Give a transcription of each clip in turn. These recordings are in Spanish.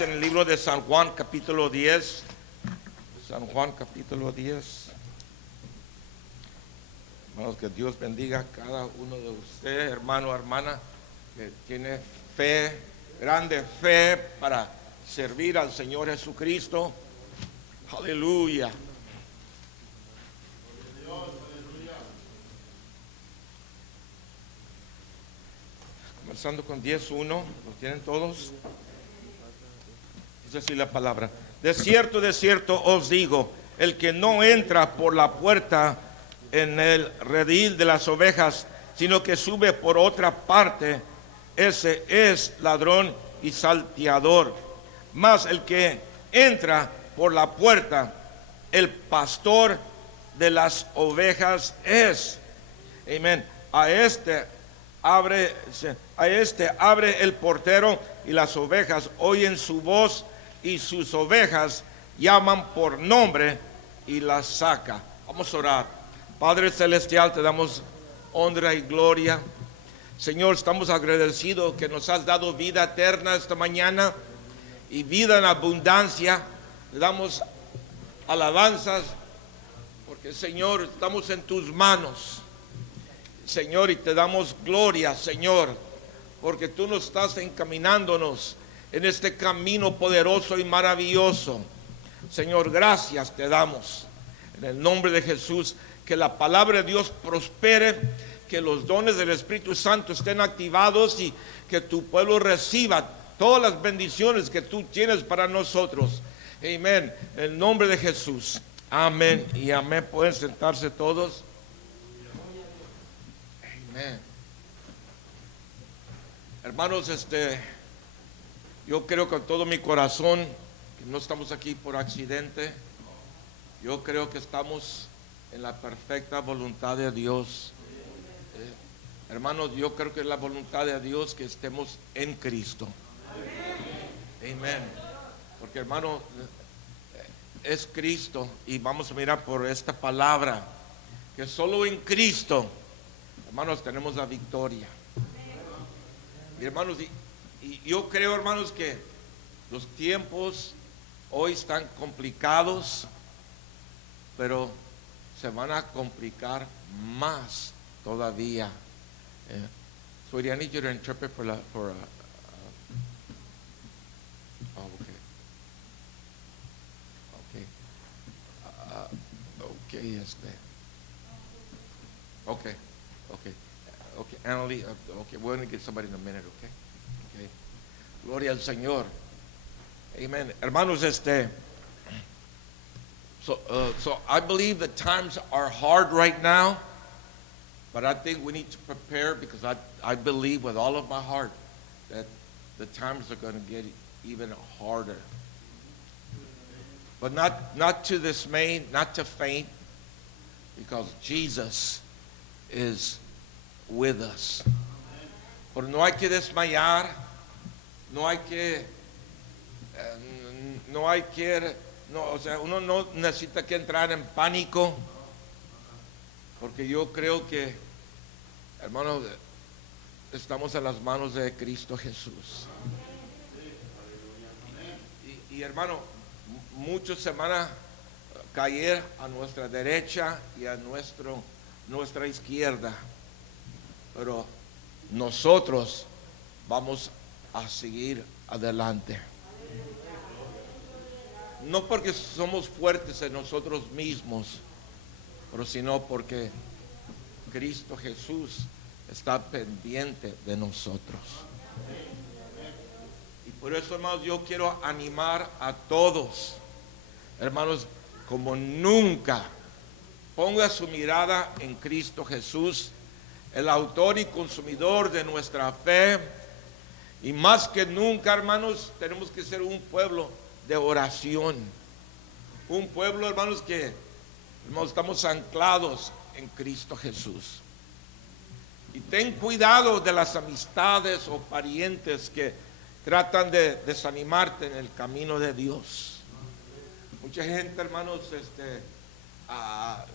En el libro de San Juan capítulo 10. San Juan capítulo 10. Hermanos, que Dios bendiga a cada uno de ustedes, hermano, hermana, que tiene fe, grande fe para servir al Señor Jesucristo. Aleluya. Comenzando con 10:1, ¿lo tienen todos? Dice así la palabra: de cierto os digo, el que no entra por la puerta en el redil de las ovejas, sino que sube por otra parte, ese es ladrón y salteador. Mas el que entra por la puerta, el pastor de las ovejas es. Amén. A este abre el portero, y las ovejas oyen su voz, y sus ovejas llaman por nombre y las saca. Vamos a orar. Padre celestial, te damos honra y gloria. Señor, estamos agradecidos que nos has dado vida eterna esta mañana y vida en abundancia. Te damos alabanzas porque, Señor, estamos en tus manos, Señor, y te damos gloria, Señor, porque tú nos estás encaminándonos en este camino poderoso y maravilloso. Señor, gracias te damos en el nombre de Jesús. Que la palabra de Dios prospere, que los dones del Espíritu Santo estén activados y que tu pueblo reciba todas las bendiciones que tú tienes para nosotros. Amén. En el nombre de Jesús. Amén y amén. Pueden sentarse todos. Amén. Hermanos, yo creo con todo mi corazón que no estamos aquí por accidente. Yo creo que estamos en la perfecta voluntad de Dios. Hermanos, yo creo que es la voluntad de Dios que estemos en Cristo. Amén. Porque, hermano, es Cristo, y vamos a mirar por esta palabra que solo en Cristo, hermanos, tenemos la victoria. Y hermanos, y yo creo, hermanos, que los tiempos hoy están complicados, pero se van a complicar más todavía. Sweetie, I need you to interpret for okay. Okay, Annalie, okay, we're going to get somebody in a minute, okay. Gloria al Señor. Amen. Hermanos, so I believe the times are hard right now, but I think we need to prepare, because I believe with all of my heart that the times are going to get even harder. But not to dismay, not to faint, because Jesus is with us. Pero no hay que desmayar, o sea, uno no necesita que entrar en pánico, porque yo creo que, hermanos, estamos en las manos de Cristo Jesús. Y hermano, muchos se van a caer a nuestra derecha y a nuestra izquierda, pero nosotros vamos a seguir adelante. No porque somos fuertes en nosotros mismos, pero sino porque Cristo Jesús está pendiente de nosotros. Y por eso, hermanos, yo quiero animar a todos, hermanos, como nunca, ponga su mirada en Cristo Jesús, el autor y consumidor de nuestra fe. Y más que nunca, hermanos, tenemos que ser un pueblo de oración. Un pueblo, hermanos, que, hermanos, estamos anclados en Cristo Jesús. Y ten cuidado de las amistades o parientes que tratan de desanimarte en el camino de Dios. Mucha gente, hermanos,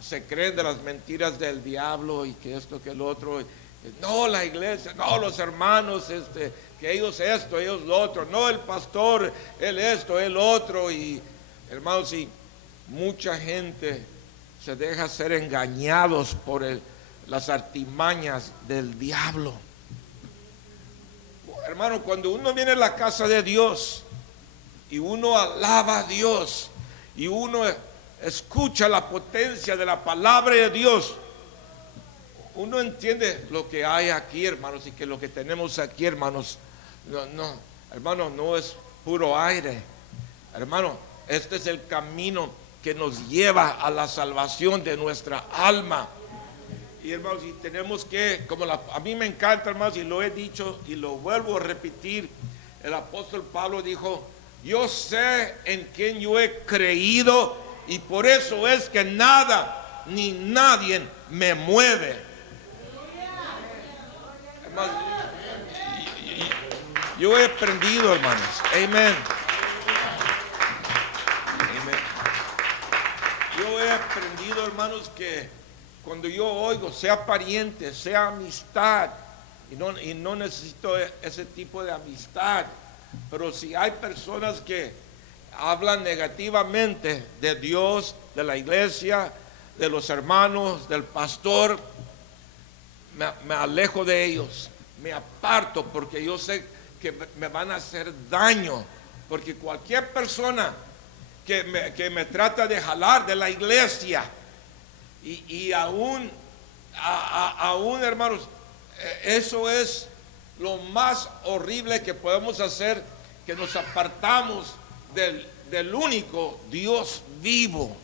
se creen de las mentiras del diablo, y que esto, que el otro. No, la iglesia, no, los hermanos, que ellos esto, ellos lo otro, no el pastor, él esto, él otro. Y hermanos, y mucha gente se deja ser engañados por las artimañas del diablo. Hermano, cuando uno viene a la casa de Dios y uno alaba a Dios y uno escucha la potencia de la palabra de Dios, uno entiende lo que hay aquí, hermanos, y que lo que tenemos aquí, hermanos, hermano, no es puro aire. Hermano, este es el camino que nos lleva a la salvación de nuestra alma. Y hermanos, y tenemos que, a mí me encanta, hermanos, y lo he dicho y lo vuelvo a repetir, el apóstol Pablo dijo: yo sé en quién yo he creído, y por eso es que nada ni nadie me mueve. Hermanos, yo he aprendido, hermanos, amén. Yo he aprendido, hermanos, que cuando yo oigo, sea pariente, sea amistad, y no necesito ese tipo de amistad, pero si hay personas que hablan negativamente de Dios, de la iglesia, de los hermanos, del pastor, me alejo de ellos, me aparto, porque yo sé que me van a hacer daño, porque cualquier persona que me trata de jalar de la iglesia, y aún hermanos, eso es lo más horrible que podemos hacer, que nos apartamos del único Dios vivo.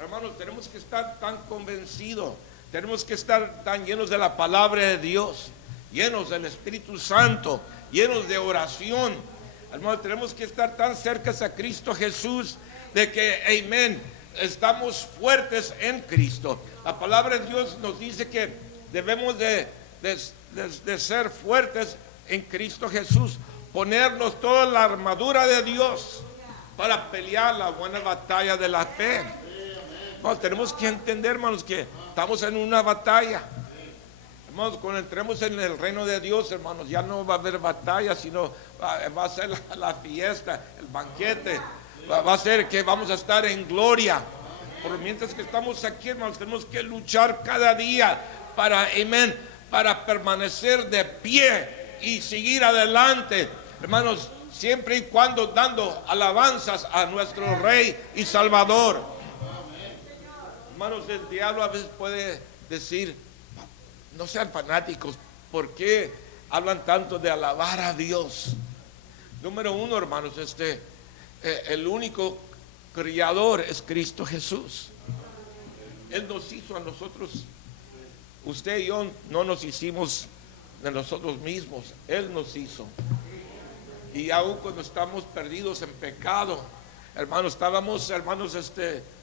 Hermanos, tenemos que estar tan convencidos, tenemos que estar tan llenos de la palabra de Dios, llenos del Espíritu Santo, llenos de oración. Hermanos, tenemos que estar tan cerca a Cristo Jesús, de que, amén, estamos fuertes en Cristo. La palabra de Dios nos dice que debemos de ser fuertes en Cristo Jesús, ponernos toda la armadura de Dios para pelear la buena batalla de la fe. Hermanos, tenemos que entender, hermanos, que estamos en una batalla. Hermanos, cuando entremos en el reino de Dios, hermanos, ya no va a haber batalla, sino va a ser la fiesta, el banquete. Va a ser que vamos a estar en gloria. Pero mientras que estamos aquí, hermanos, tenemos que luchar cada día para, amén, para permanecer de pie y seguir adelante, hermanos, siempre y cuando dando alabanzas a nuestro Rey y Salvador. Hermanos, el diablo a veces puede decir: no sean fanáticos, ¿por qué hablan tanto de alabar a Dios? Número uno, hermanos, el único criador es Cristo Jesús. Él nos hizo a nosotros. Usted y yo no nos hicimos de nosotros mismos, Él nos hizo. Y aún cuando estamos perdidos en pecado, hermanos, estábamos, hermanos,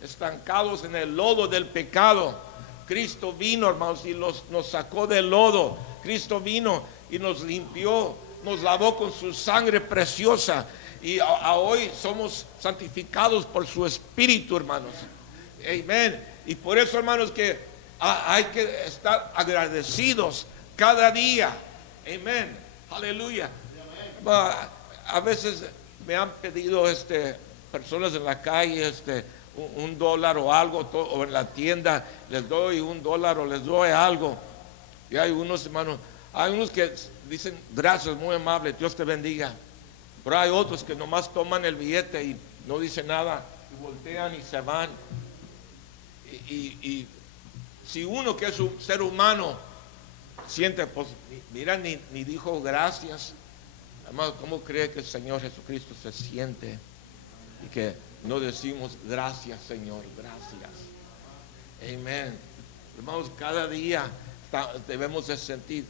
estancados en el lodo del pecado. Cristo vino, hermanos, y nos sacó del lodo. Cristo vino y nos limpió, nos lavó con su sangre preciosa. Y hoy somos santificados por su Espíritu, hermanos. Amén. Y por eso, hermanos, que hay que estar agradecidos cada día. Amén. Aleluya. A veces me han pedido personas en la calle un dólar o algo, o en la tienda les doy $1 o les doy algo. Y hay unos, hermanos, hay unos que dicen: gracias, muy amable, Dios te bendiga. Pero hay otros que nomás toman el billete y no dicen nada, y voltean y se van. Y si uno, que es un ser humano, siente, pues mira, ni dijo gracias. Hermano, ¿cómo cree que el Señor Jesucristo se siente? Y que no decimos: gracias, Señor, gracias. Amén. Hermanos, cada día debemos de sentir: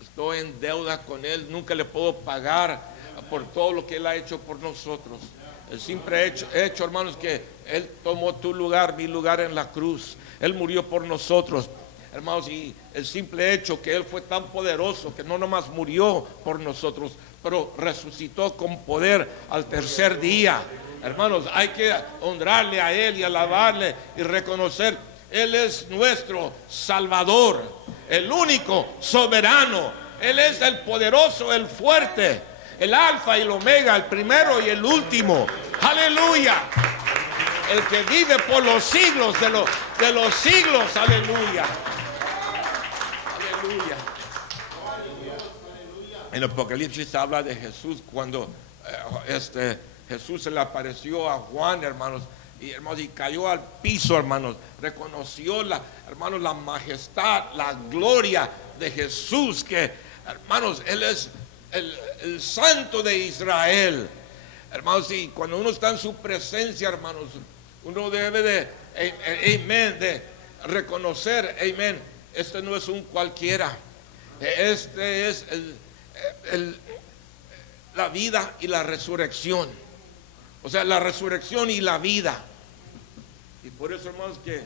estoy en deuda con Él, nunca le puedo pagar por todo lo que Él ha hecho por nosotros. El simple hecho, hermanos, que Él tomó tu lugar, mi lugar en la cruz. Él murió por nosotros, hermanos, y el simple hecho que Él fue tan poderoso que no nomás murió por nosotros, pero resucitó con poder al tercer día. Hermanos, hay que honrarle a Él y alabarle y reconocer: Él es nuestro Salvador, el único soberano, Él es el poderoso, el fuerte, el alfa y el omega, el primero y el último. Aleluya. El que vive por los siglos de los siglos. Aleluya. Aleluya. En Apocalipsis habla de Jesús cuando Jesús se le apareció a Juan, hermanos, y cayó al piso, hermanos. Reconoció hermanos, la majestad, la gloria de Jesús, que, hermanos, Él es el Santo de Israel. Hermanos, y cuando uno está en su presencia, hermanos, uno debe de reconocer, amén, este no es un cualquiera. Este es la vida y la resurrección. O sea, la resurrección y la vida. Y por eso, hermanos, que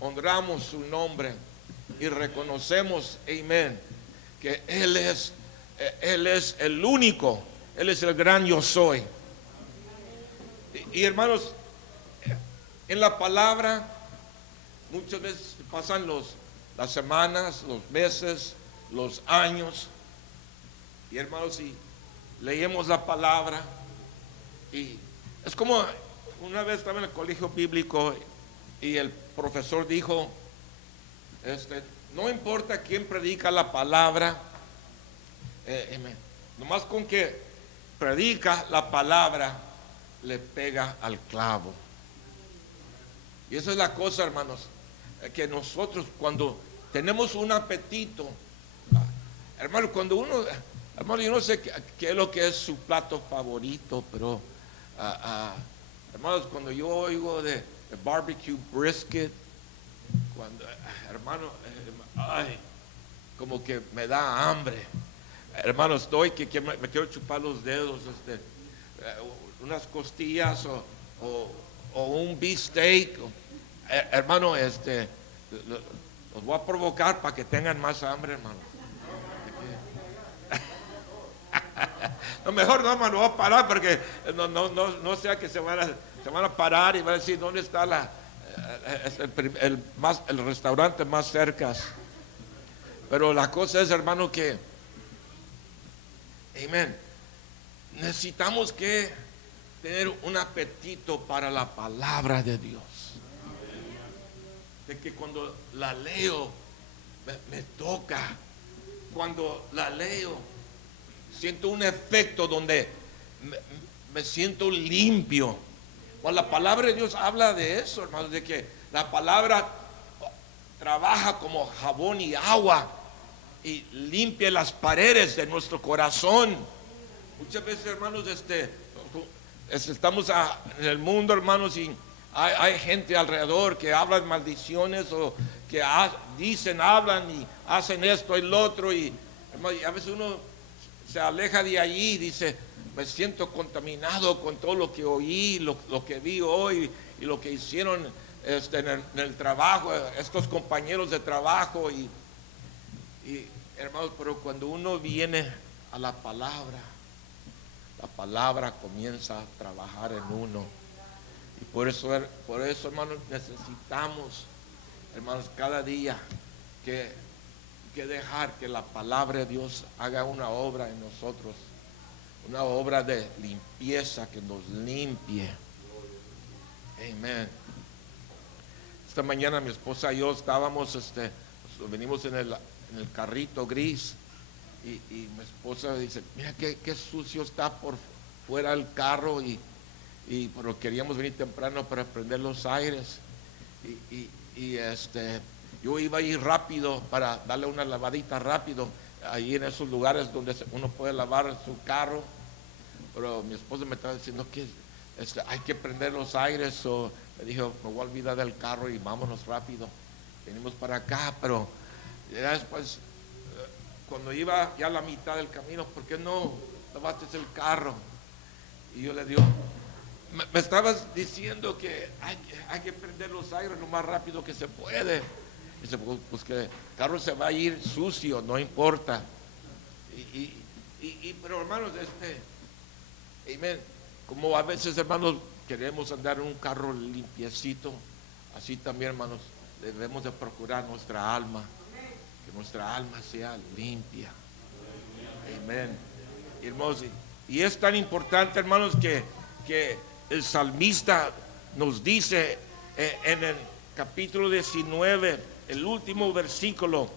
honramos su nombre y reconocemos, amén, que Él es el único, Él es el gran yo soy. Y hermanos, en la palabra muchas veces pasan las semanas, los meses, los años. Y hermanos, si leemos la palabra, y es como una vez estaba en el colegio bíblico y el profesor dijo, no importa quién predica la palabra, nomás con que predica la palabra le pega al clavo. Y esa es la cosa, hermanos, que nosotros cuando tenemos un apetito, hermano, cuando uno, hermano, yo no sé qué es lo que es su plato favorito, pero hermanos, cuando yo oigo de barbecue brisket, cuando, hermano, como que me da hambre, hermano, estoy que me quiero chupar los dedos, unas costillas o un beefsteak, hermano, los voy a provocar para que tengan más hambre, hermano. No, mejor no, hermano, voy a parar porque no sea que se van a parar y van a decir dónde está el restaurante más cerca. Pero la cosa es, hermano, que amén, necesitamos que tener un apetito para la palabra de Dios, de que cuando la leo me toca, cuando la leo siento un efecto donde me siento limpio. Cuando la palabra de Dios habla de eso, hermanos, de que la palabra trabaja como jabón y agua y limpia las paredes de nuestro corazón. Muchas veces, hermanos, estamos en el mundo, hermanos, y hay gente alrededor que habla maldiciones o que hablan y hacen esto y lo otro, y, hermanos, y a veces uno se aleja de allí y dice, me siento contaminado con todo lo que oí, lo que vi hoy y lo que hicieron en el trabajo, estos compañeros de trabajo, y hermanos, pero cuando uno viene a la palabra comienza a trabajar en uno. Y por eso, hermanos, necesitamos, hermanos, cada día que dejar que la palabra de Dios haga una obra en nosotros, una obra de limpieza que nos limpie. Amén. Esta mañana mi esposa y yo estábamos, venimos en el carrito gris, y mi esposa dice, mira qué sucio está por fuera el carro, pero queríamos venir temprano para prender los aires, yo iba a ir rápido para darle una lavadita rápido ahí en esos lugares donde uno puede lavar su carro, pero mi esposa me estaba diciendo que hay que prender los aires, o me dijo, me voy a olvidar del carro y vámonos rápido. Venimos para acá, pero ya después, cuando iba ya a la mitad del camino, ¿por qué no lavaste el carro? Y yo le digo, me estabas diciendo que hay que prender los aires lo más rápido que se puede. Dice, pues que el carro se va a ir sucio, no importa. Pero hermanos, amén, como a veces, hermanos, queremos andar en un carro limpiecito, así también, hermanos, debemos de procurar nuestra alma, que nuestra alma sea limpia. Amén. Hermoso. Y es tan importante, hermanos, que el salmista nos dice en el capítulo 19, el último versículo,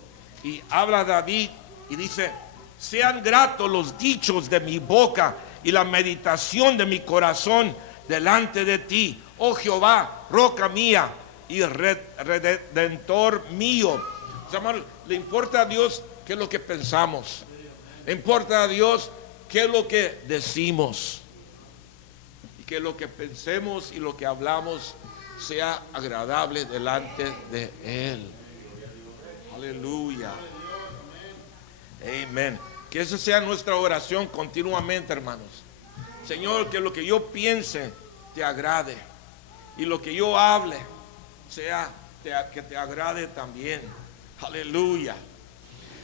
y habla David y dice: sean gratos los dichos de mi boca y la meditación de mi corazón delante de ti, oh Jehová, roca mía y redentor mío. O sea, hermanos, le importa a Dios qué es lo que pensamos, le importa a Dios qué es lo que decimos, y que lo que pensemos y lo que hablamos sea agradable delante de Él. Aleluya. Amén. Que esa sea nuestra oración continuamente, hermanos. Señor, que lo que yo piense te agrade, y lo que yo hable sea que te agrade también. Aleluya.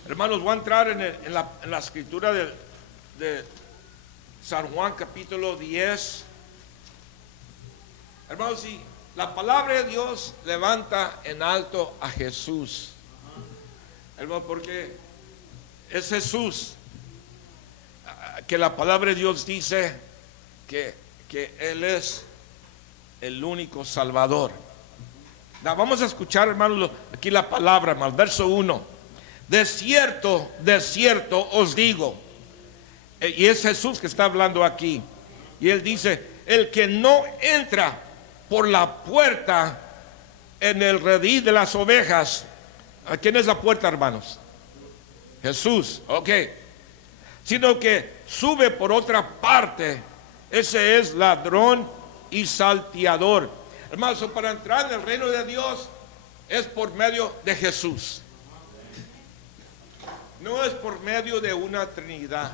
Hermanos, voy a entrar en la escritura de San Juan capítulo 10. Hermanos, si la palabra de Dios levanta en alto a Jesús, hermanos, porque es Jesús que la palabra de Dios dice que Él es el único Salvador. Vamos a escuchar, hermanos, aquí la palabra, hermanos. Verso 1: de cierto os digo. Y es Jesús que está hablando aquí. Y Él dice: el que no entra por la puerta en el redil de las ovejas. ¿A quién es la puerta, hermanos? Jesús, ok. Sino que sube por otra parte, ese es ladrón y salteador. Hermanos, para entrar en el reino de Dios es por medio de Jesús. No es por medio de una Trinidad.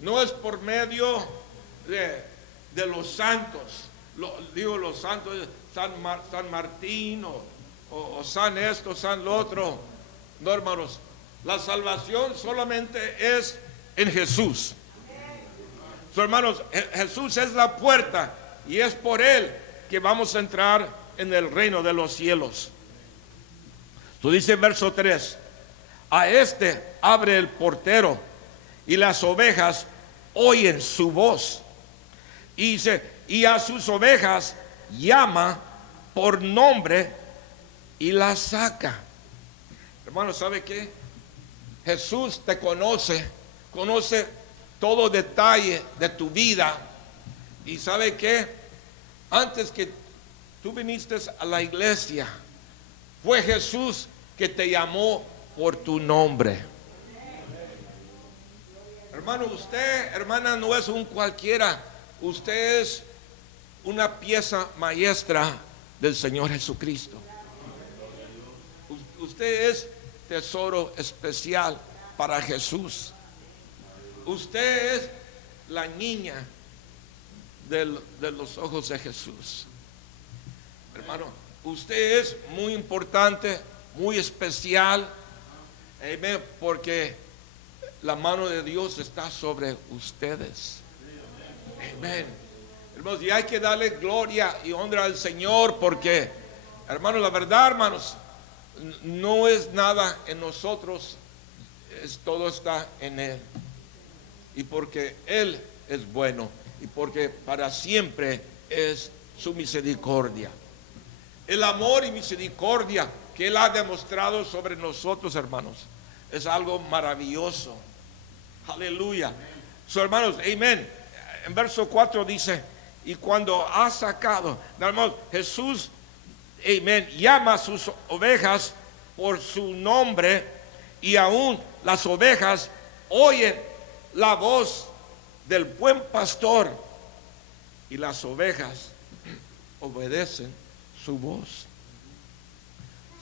No es por medio de los santos. Digo los santos, San Martín o San esto, San lo otro. No, hermanos. La salvación solamente es en Jesús. Hermanos, Jesús es la puerta, y es por Él que vamos a entrar en el reino de los cielos. Tú dice verso 3: a este abre el portero, y las ovejas oyen su voz. Y dice: y a sus ovejas llama por nombre y las saca. Hermano, ¿sabe qué? Jesús te conoce todo detalle de tu vida. Y ¿sabe qué? Antes que tú viniste a la iglesia, fue Jesús que te llamó por tu nombre. Hermano, usted, hermana, no es un cualquiera. Usted es una pieza maestra del Señor Jesucristo. Usted es tesoro especial para Jesús. Usted es la niña de los ojos de Jesús. Hermano, usted es muy importante, muy especial, porque la mano de Dios está sobre ustedes. Amén. Hermanos, y hay que darle gloria y honra al Señor, porque, hermanos, la verdad, hermanos, no es nada en nosotros, todo está en Él. Y porque Él es bueno, y porque para siempre es su misericordia. El amor y misericordia que Él ha demostrado sobre nosotros, hermanos, es algo maravilloso. Aleluya. Hermanos, amén. En verso 4 dice: y cuando ha sacado, hermanos, Jesús, amén, llama a sus ovejas por su nombre, y aún las ovejas oyen la voz del buen pastor, y las ovejas obedecen su voz.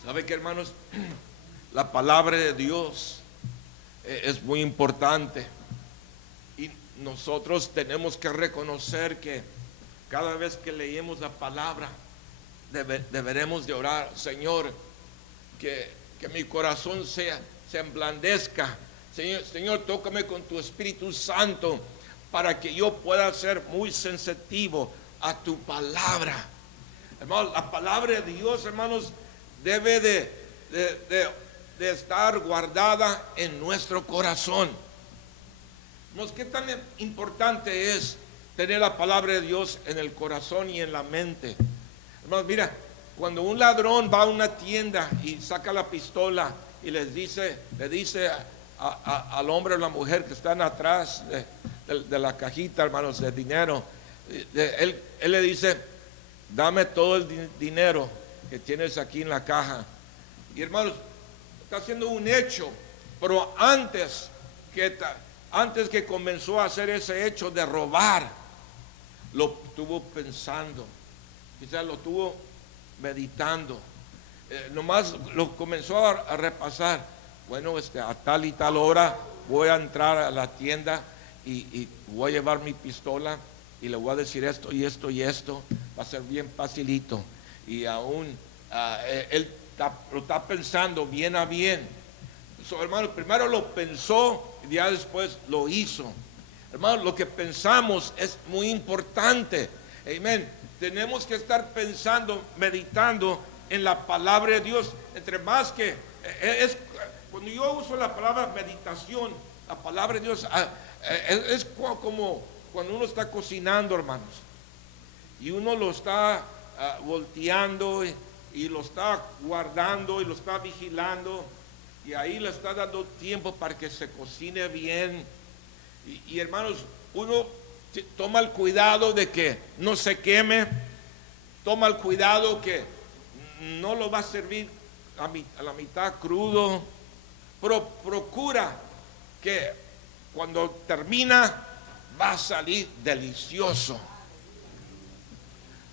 ¿Sabe qué, hermanos? La palabra de Dios es muy importante, y nosotros tenemos que reconocer que cada vez que leemos la palabra deberemos de orar: Señor, que mi corazón se emblandezca. Señor, tócame con tu Espíritu Santo para que yo pueda ser muy sensitivo a tu palabra. Hermanos, la palabra de Dios, hermanos, debe de estar guardada en nuestro corazón. ¿Qué tan importante es tener la palabra de Dios en el corazón y en la mente? Hermanos, mira, cuando un ladrón va a una tienda y saca la pistola y le dice al hombre o la mujer que están atrás de la cajita, hermanos, de dinero, él le dice: dame todo el dinero que tienes aquí en la caja. Y hermanos, está haciendo un hecho, pero antes que comenzó a hacer ese hecho de robar, lo estuvo pensando, quizás lo estuvo meditando, nomás lo comenzó a repasar. Bueno, a tal y tal hora voy a entrar a la tienda y voy a llevar mi pistola y le voy a decir esto y esto y esto, va a ser bien facilito. Y aún él lo está pensando bien a bien. Hermano, primero lo pensó y ya después lo hizo. Hermano, lo que pensamos es muy importante. Amén. Tenemos que estar pensando, meditando en la palabra de Dios. Entre más que cuando yo uso la palabra meditación, la palabra de Dios, es como cuando uno está cocinando, hermanos, y uno lo está volteando y lo está guardando y lo está vigilando, y ahí le está dando tiempo para que se cocine bien. Y hermanos, uno toma el cuidado de que no se queme, toma el cuidado que no lo va a servir a la mitad crudo, pero procura que cuando termina va a salir delicioso.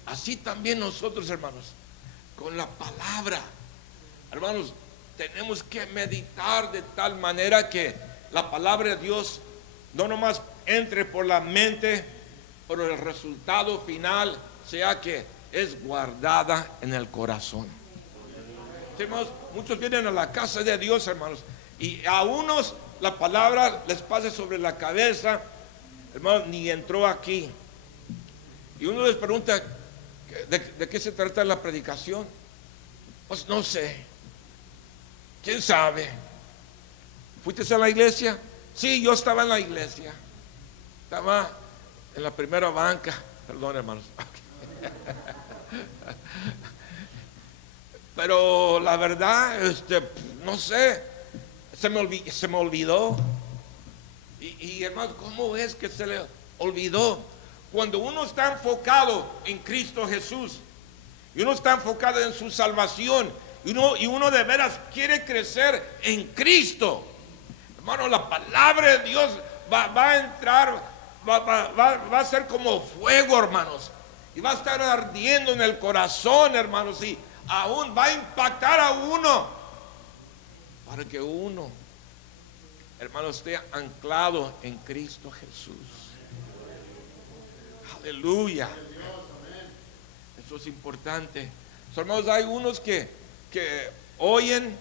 Así también nosotros, hermanos, con la palabra, hermanos, tenemos que meditar de tal manera que la palabra de Dios no nomás entre por la mente, pero el resultado final sea que es guardada en el corazón. Hermanos, muchos vienen a la casa de Dios, hermanos, y a unos la palabra les pasa sobre la cabeza, hermanos, ni entró aquí. Y uno les pregunta: ¿de qué se trata la predicación? Pues no sé. ¿Quién sabe? ¿Fuiste a la iglesia? Sí, yo estaba en la iglesia. Estaba en la primera banca. Perdón, hermanos. Pero la verdad, no sé, se me olvidó. Y hermanos, ¿cómo es que se le olvidó? Cuando uno está enfocado en Cristo Jesús, y uno está enfocado en su salvación, y uno de veras quiere crecer en Cristo, hermano, la palabra de Dios va a entrar, va a ser como fuego, hermanos, y va a estar ardiendo en el corazón, hermanos, y aún va a impactar a uno, para que uno, hermano, esté anclado en Cristo Jesús. Aleluya. Eso es importante. Hermanos, hay unos que oyen,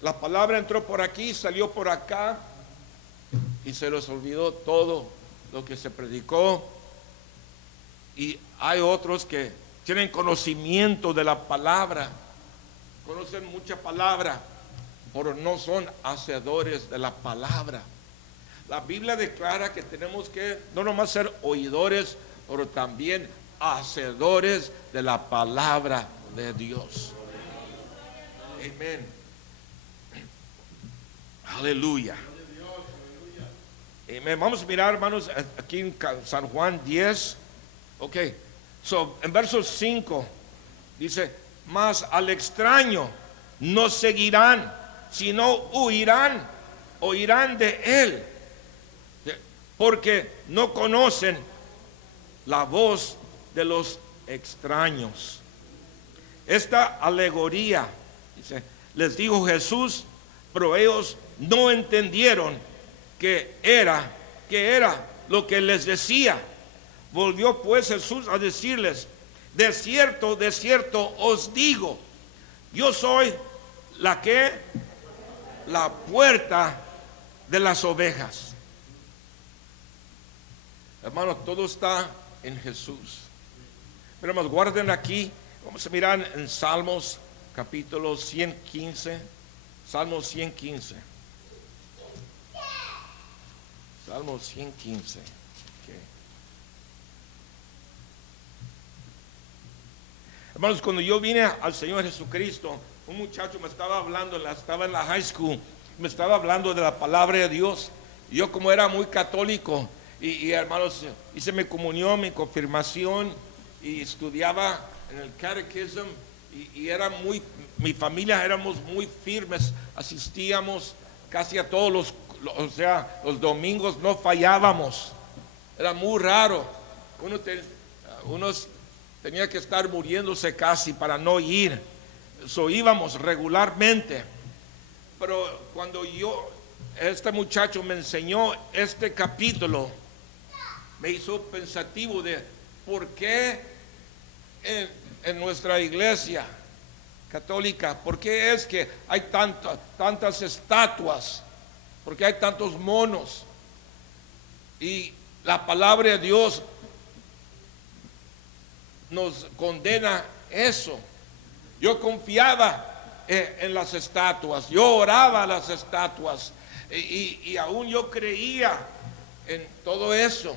la palabra entró por aquí, salió por acá, y se les olvidó todo lo que se predicó. Y hay otros que tienen conocimiento de la palabra, conocen mucha palabra, pero no son hacedores de la palabra. La Biblia declara que tenemos que no nomás ser oidores, pero también hacedores de la palabra de Dios. Amén. Aleluya. Amén. Vamos a mirar, hermanos, aquí en San Juan 10. Ok. En verso 5 dice: mas al extraño no seguirán, sino oirán de él, porque no conocen la voz de los extraños. Esta alegoría, dice, les dijo Jesús, pero ellos no entendieron que era lo que les decía. Volvió pues Jesús a decirles: de cierto os digo, yo soy la puerta de las ovejas. Hermanos, todo está en Jesús. Pero hermanos, guarden aquí. Vamos a mirar en Salmos capítulo 115. Salmos 115. Salmo 115. Okay. Hermanos, cuando yo vine al Señor Jesucristo, un muchacho me estaba hablando, estaba en la high school, me estaba hablando de la palabra de Dios. Y yo, como era muy católico, y hermanos, hice mi comunión, mi confirmación, y estudiaba en el catechism, y era muy, mi familia éramos muy firmes, asistíamos casi a todos los domingos no fallábamos. Era muy raro. Unos tenía que estar muriéndose casi para no ir. Íbamos regularmente. Pero cuando este muchacho me enseñó este capítulo, me hizo pensativo de por qué en nuestra iglesia católica, por qué es que hay tantas estatuas, por qué hay tantos monos. Y la palabra de Dios nos condena eso. Yo confiaba en las estatuas, yo oraba a las estatuas, y aún yo creía en todo eso.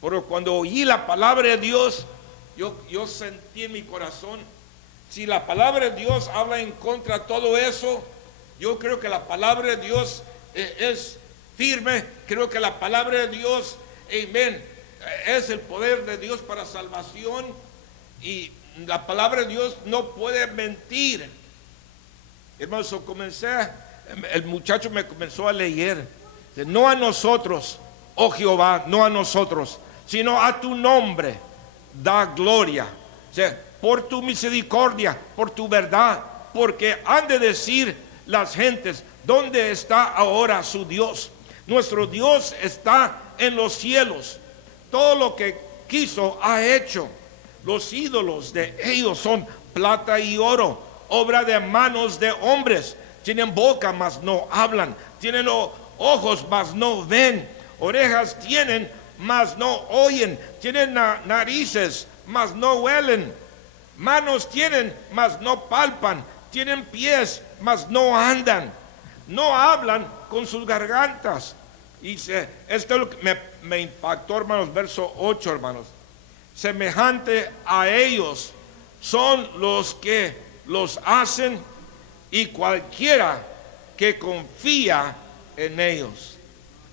Pero cuando oí la palabra de Dios, yo sentí en mi corazón, si la palabra de Dios habla en contra de todo eso, yo creo que la palabra de Dios es firme. Creo que la palabra de Dios, amén, es el poder de Dios para salvación, y la palabra de Dios no puede mentir. Hermanos, el muchacho me comenzó a leer, no a nosotros, oh Jehová, no a nosotros, sino a tu nombre da gloria, o sea, por tu misericordia, por tu verdad, porque han de decir las gentes, ¿dónde está ahora su Dios? Nuestro Dios está en los cielos, todo lo que quiso ha hecho. Los ídolos de ellos son plata y oro, obra de manos de hombres. Tienen boca, mas no hablan. Tienen ojos, mas no ven. Orejas tienen, mas no oyen. Tienen narices, mas no huelen. Manos tienen, mas no palpan. Tienen pies, mas no andan. No hablan con sus gargantas. Y esto es lo que me impactó, hermanos, verso 8, hermanos. Semejante a ellos son los que los hacen, y cualquiera que confía en ellos.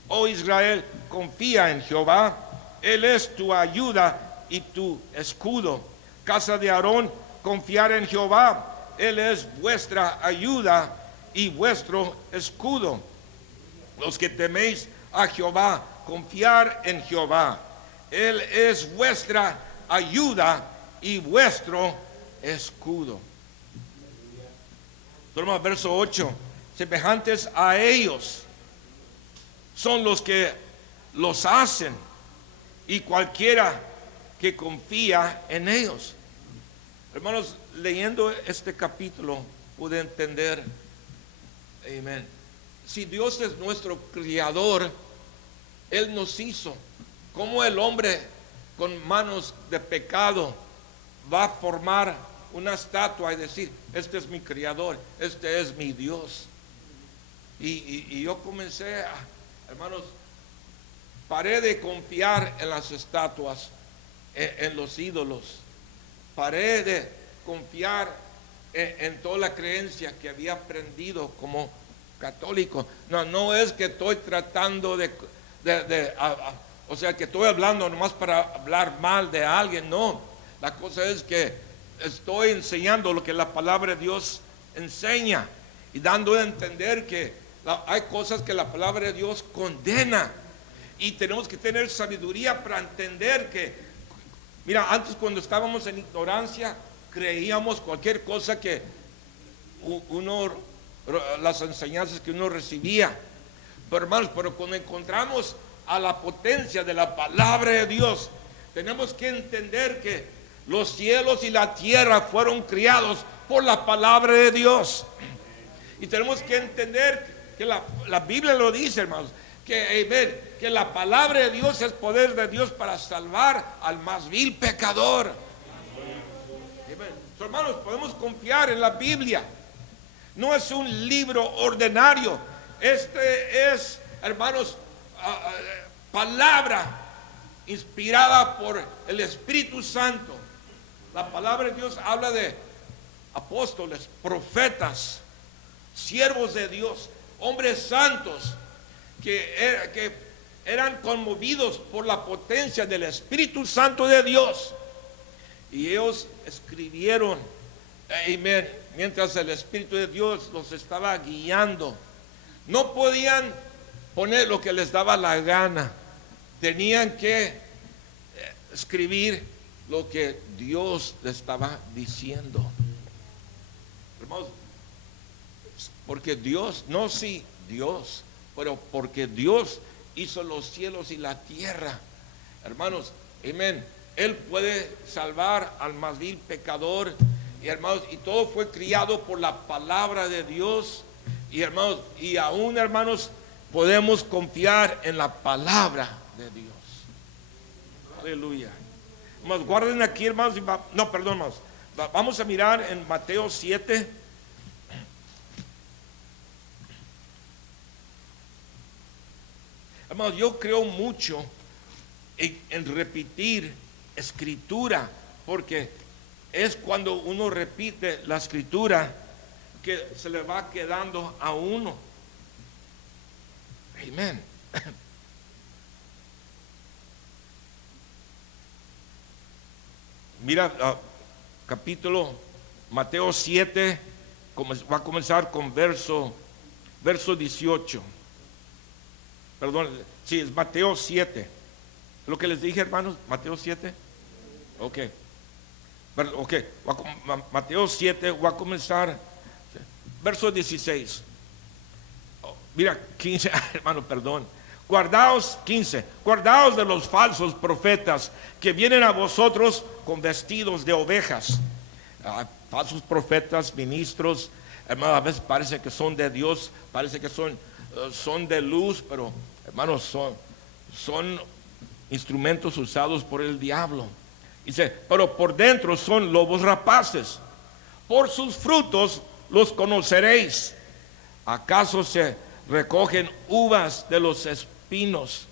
Oh Israel, confía en Jehová, Él es tu ayuda y tu escudo. Casa de Aarón, confiar en Jehová, Él es vuestra ayuda y vuestro escudo. Los que teméis a Jehová, confiar en Jehová, Él es vuestra ayuda y vuestro escudo. Toma verso 8. Semejantes a ellos son los que los hacen, y cualquiera que confía en ellos. Hermanos, leyendo este capítulo pude entender, amén, si Dios es nuestro creador, Él nos hizo. ¿Cómo el hombre con manos de pecado va a formar una estatua y decir, este es mi creador, este es mi Dios? Y yo comencé, hermanos, paré de confiar en las estatuas, en los ídolos. Paré de confiar en toda la creencia que había aprendido como católico. No es que estoy tratando o sea, que estoy hablando nomás para hablar mal de alguien. No, la cosa es que estoy enseñando lo que la palabra de Dios enseña, y dando a entender que hay cosas que la palabra de Dios condena, y tenemos que tener sabiduría para entender que, mira, antes cuando estábamos en ignorancia creíamos cualquier cosa que las enseñanzas que uno recibía. Pero hermanos, cuando encontramos a la potencia de la palabra de Dios, tenemos que entender que los cielos y la tierra fueron criados por la palabra de Dios. Y tenemos que entender que la Biblia lo dice, hermanos, que la palabra de Dios es poder de Dios para salvar al más vil pecador. Hermanos, podemos confiar en la Biblia. No es un libro ordinario. Este es, hermanos, palabra inspirada por el Espíritu Santo. La palabra de Dios habla de apóstoles, profetas, siervos de Dios, hombres santos que eran conmovidos por la potencia del Espíritu Santo de Dios. Y ellos escribieron, amén, mientras el Espíritu de Dios los estaba guiando. No podían poner lo que les daba la gana. Tenían que escribir lo que Dios les estaba diciendo. Hermanos, porque Dios, no sí, Dios, pero porque Dios hizo los cielos y la tierra. Hermanos, amén. Él puede salvar al más vil pecador. Y hermanos, y todo fue criado por la palabra de Dios. Y hermanos, y aún hermanos, podemos confiar en la palabra de Dios. Aleluya. Hermanos, guarden aquí, hermanos. No, perdón, hermanos. Vamos a mirar en Mateo 7. Hermanos, yo creo mucho en repetir escritura, porque es cuando uno repite la escritura que se le va quedando a uno. Amén. Mira, capítulo Mateo 7, va a comenzar con verso 18. Perdón, sí, es Mateo 7. Lo que les dije, hermanos, Mateo 7. Ok. Mateo 7, va a comenzar verso 16. Mira, 15, hermano, perdón. Guardaos, 15, guardaos de los falsos profetas que vienen a vosotros con vestidos de ovejas. Falsos profetas, ministros, hermano, a veces parece que son de Dios, parece que son de luz, pero hermanos, son instrumentos usados por el diablo. Dice, pero por dentro son lobos rapaces. Por sus frutos los conoceréis. ¿Acaso se recogen uvas de los espinos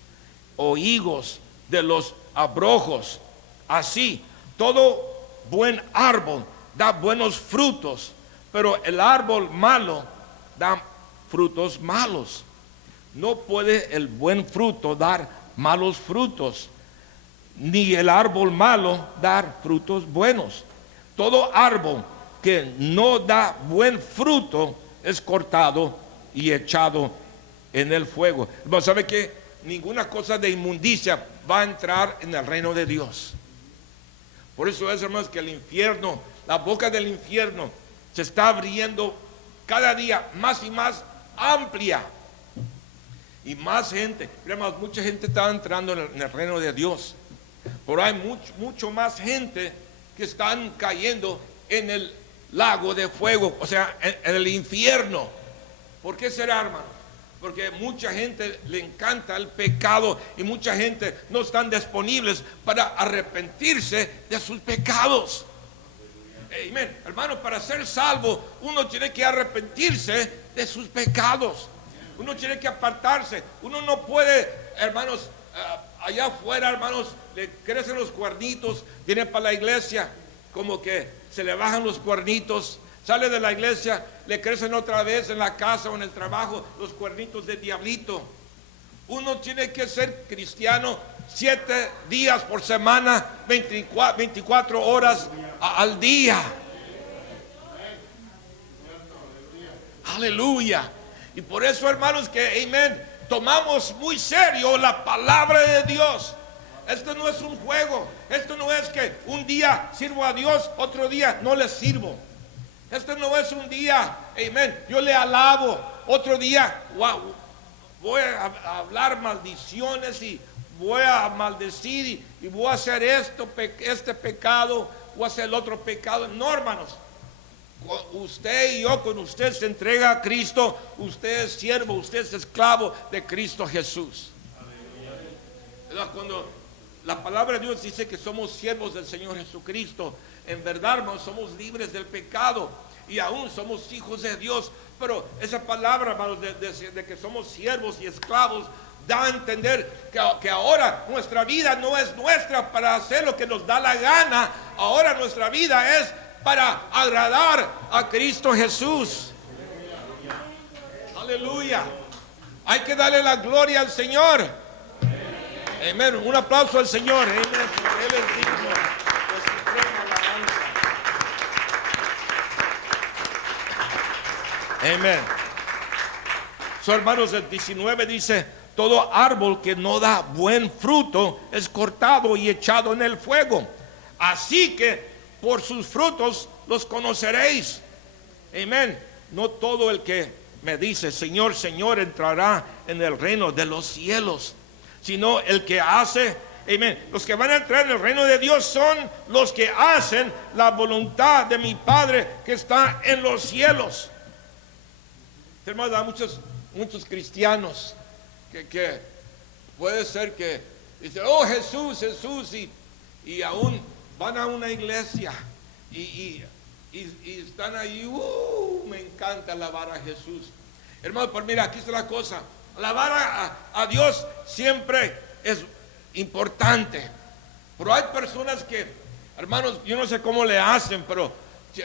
o higos de los abrojos? Así, todo buen árbol da buenos frutos, pero el árbol malo da frutos malos. No puede el buen fruto dar malos frutos, ni el árbol malo dar frutos buenos. Todo árbol que no da buen fruto es cortado y echado en el fuego. Pero ¿sabe qué? Ninguna cosa de inmundicia va a entrar en el reino de Dios. Por eso es, hermanos, que el infierno, la boca del infierno se está abriendo cada día más y más amplia. Y más gente, hermanos, mucha gente está entrando en el reino de Dios, pero hay mucho más gente que están cayendo en el lago de fuego, o sea, en el infierno. ¿Por qué será, hermano? Porque mucha gente le encanta el pecado y mucha gente no están disponibles para arrepentirse de sus pecados. Amén. Hermano, para ser salvo uno tiene que arrepentirse de sus pecados. Uno tiene que apartarse. Uno no puede, hermanos, allá afuera, hermanos, le crecen los cuernitos, viene para la iglesia, como que se le bajan los cuernitos, sale de la iglesia, le crecen otra vez en la casa o en el trabajo los cuernitos del diablito. Uno tiene que ser cristiano 7 días por semana, 24 horas al día. Aleluya. Y por eso, hermanos, que amén, tomamos muy serio la palabra de Dios. Esto no es un juego. Esto no es que un día sirvo a Dios, otro día no le sirvo. Esto no es un día, amén, yo le alabo, otro día voy a hablar maldiciones y voy a maldecir y voy a hacer este pecado, voy a hacer el otro pecado. No, hermanos. Usted y yo, cuando usted se entrega a Cristo, usted es siervo, usted es esclavo de Cristo Jesús. Cuando la palabra de Dios dice que somos siervos del Señor Jesucristo, en verdad, hermanos, somos libres del pecado y aún somos hijos de Dios. Pero esa palabra, hermanos, de que somos siervos y esclavos da a entender que ahora nuestra vida no es nuestra para hacer lo que nos da la gana. Ahora nuestra vida es para agradar a Cristo Jesús. Aleluya. Hay que darle la gloria al Señor. Amén. Un aplauso al Señor. Amén. Él es digno de suprema alabanza. Amén. So, hermanos, el 19 dice: todo árbol que no da buen fruto es cortado y echado en el fuego. Así que por sus frutos los conoceréis. Amén. No todo el que me dice Señor, Señor entrará en el reino de los cielos, sino el que hace, amén. Los que van a entrar en el reino de Dios son los que hacen la voluntad de mi Padre que está en los cielos. Hermanos, hay muchos cristianos que puede ser que dicen, oh Jesús, Jesús, y aún van a una iglesia y están ahí, me encanta alabar a Jesús. Hermano, pues mira, aquí está la cosa. Alabar a Dios siempre es importante. Pero hay personas que, hermanos, yo no sé cómo le hacen, pero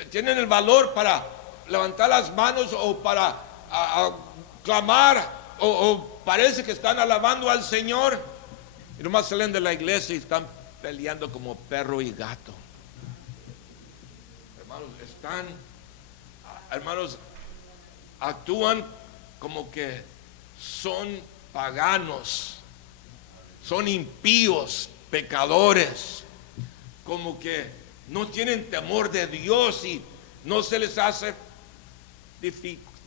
tienen el valor para levantar las manos o para clamar o parece que están alabando al Señor y nomás salen de la iglesia y están peleando como perro y gato. Hermanos, actúan como que son paganos, son impíos, pecadores, como que no tienen temor de Dios y no se les hace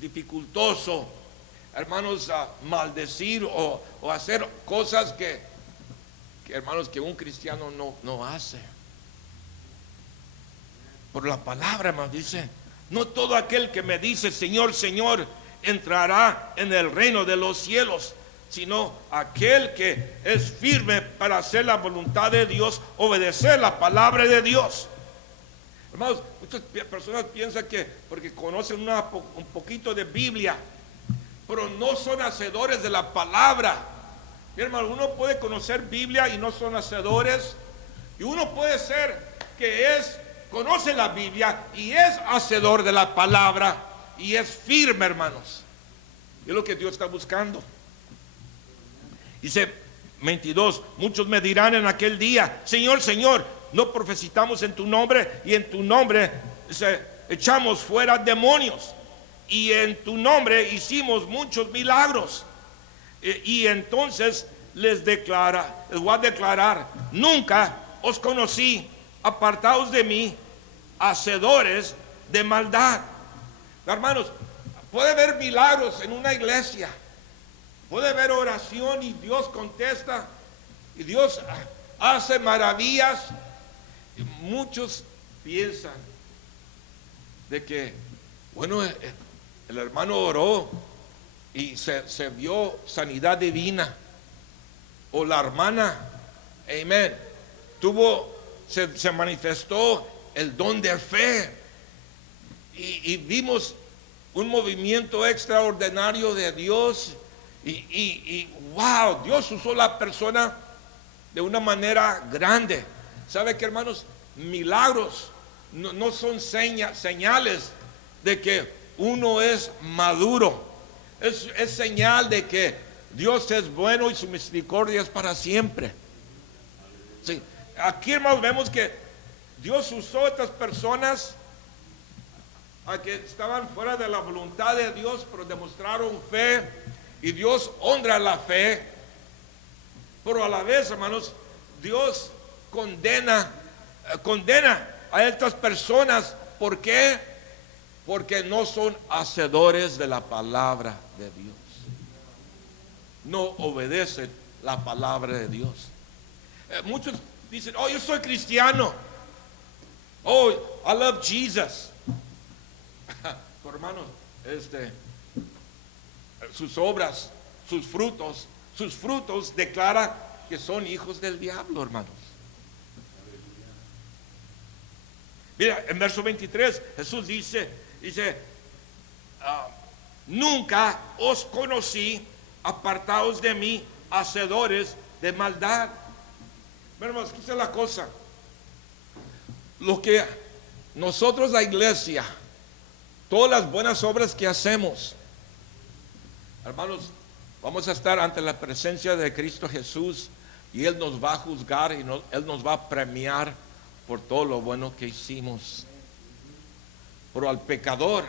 dificultoso, hermanos, maldecir o hacer cosas que hermanos, que un cristiano no hace. Por la palabra, hermanos, dice: no todo aquel que me dice Señor, Señor entrará en el reino de los cielos, sino aquel que es firme para hacer la voluntad de Dios, obedecer la palabra de Dios. Hermanos, muchas personas piensan que porque conocen un poquito de Biblia, pero no son hacedores de la palabra. Mi hermano, uno puede conocer Biblia y no son hacedores, y uno puede ser que conoce la Biblia y es hacedor de la palabra y es firme, hermanos. Es lo que Dios está buscando. Dice 22: muchos me dirán en aquel día, Señor, Señor, no profetizamos en tu nombre, y en tu nombre echamos fuera demonios, y en tu nombre hicimos muchos milagros. Y entonces les voy a declarar: nunca os conocí, apartaos de mí, hacedores de maldad. Hermanos, puede haber milagros en una iglesia, puede haber oración y Dios contesta y Dios hace maravillas, y muchos piensan de que, bueno, el hermano oró y se vio sanidad divina, o la hermana, amén, se manifestó el don de fe y vimos un movimiento extraordinario de Dios y wow, Dios usó la persona de una manera grande. ¿Sabe qué, hermanos? Milagros no son señales de que uno es maduro, es señal de que Dios es bueno y su misericordia es para siempre. Sí. Aquí, hermanos, vemos que Dios usó a estas personas a que estaban fuera de la voluntad de Dios, pero demostraron fe, y Dios honra la fe. Pero a la vez, hermanos, Dios condena a estas personas. ¿Por qué? Porque no son hacedores de la palabra de Dios, no obedecen la palabra de Dios. Muchos dicen, oh, yo soy cristiano, oh, I love Jesus. Pero hermanos, sus obras, sus frutos declaran que son hijos del diablo, hermanos. Mira, en verso 23 Jesús dice, nunca os conocí, apartaos de mí, hacedores de maldad. Hermanos, aquí está la cosa. Lo que nosotros, la iglesia, todas las buenas obras que hacemos, hermanos, vamos a estar ante la presencia de Cristo Jesús y Él nos va a juzgar y Él nos va a premiar por todo lo bueno que hicimos. Pero al pecador,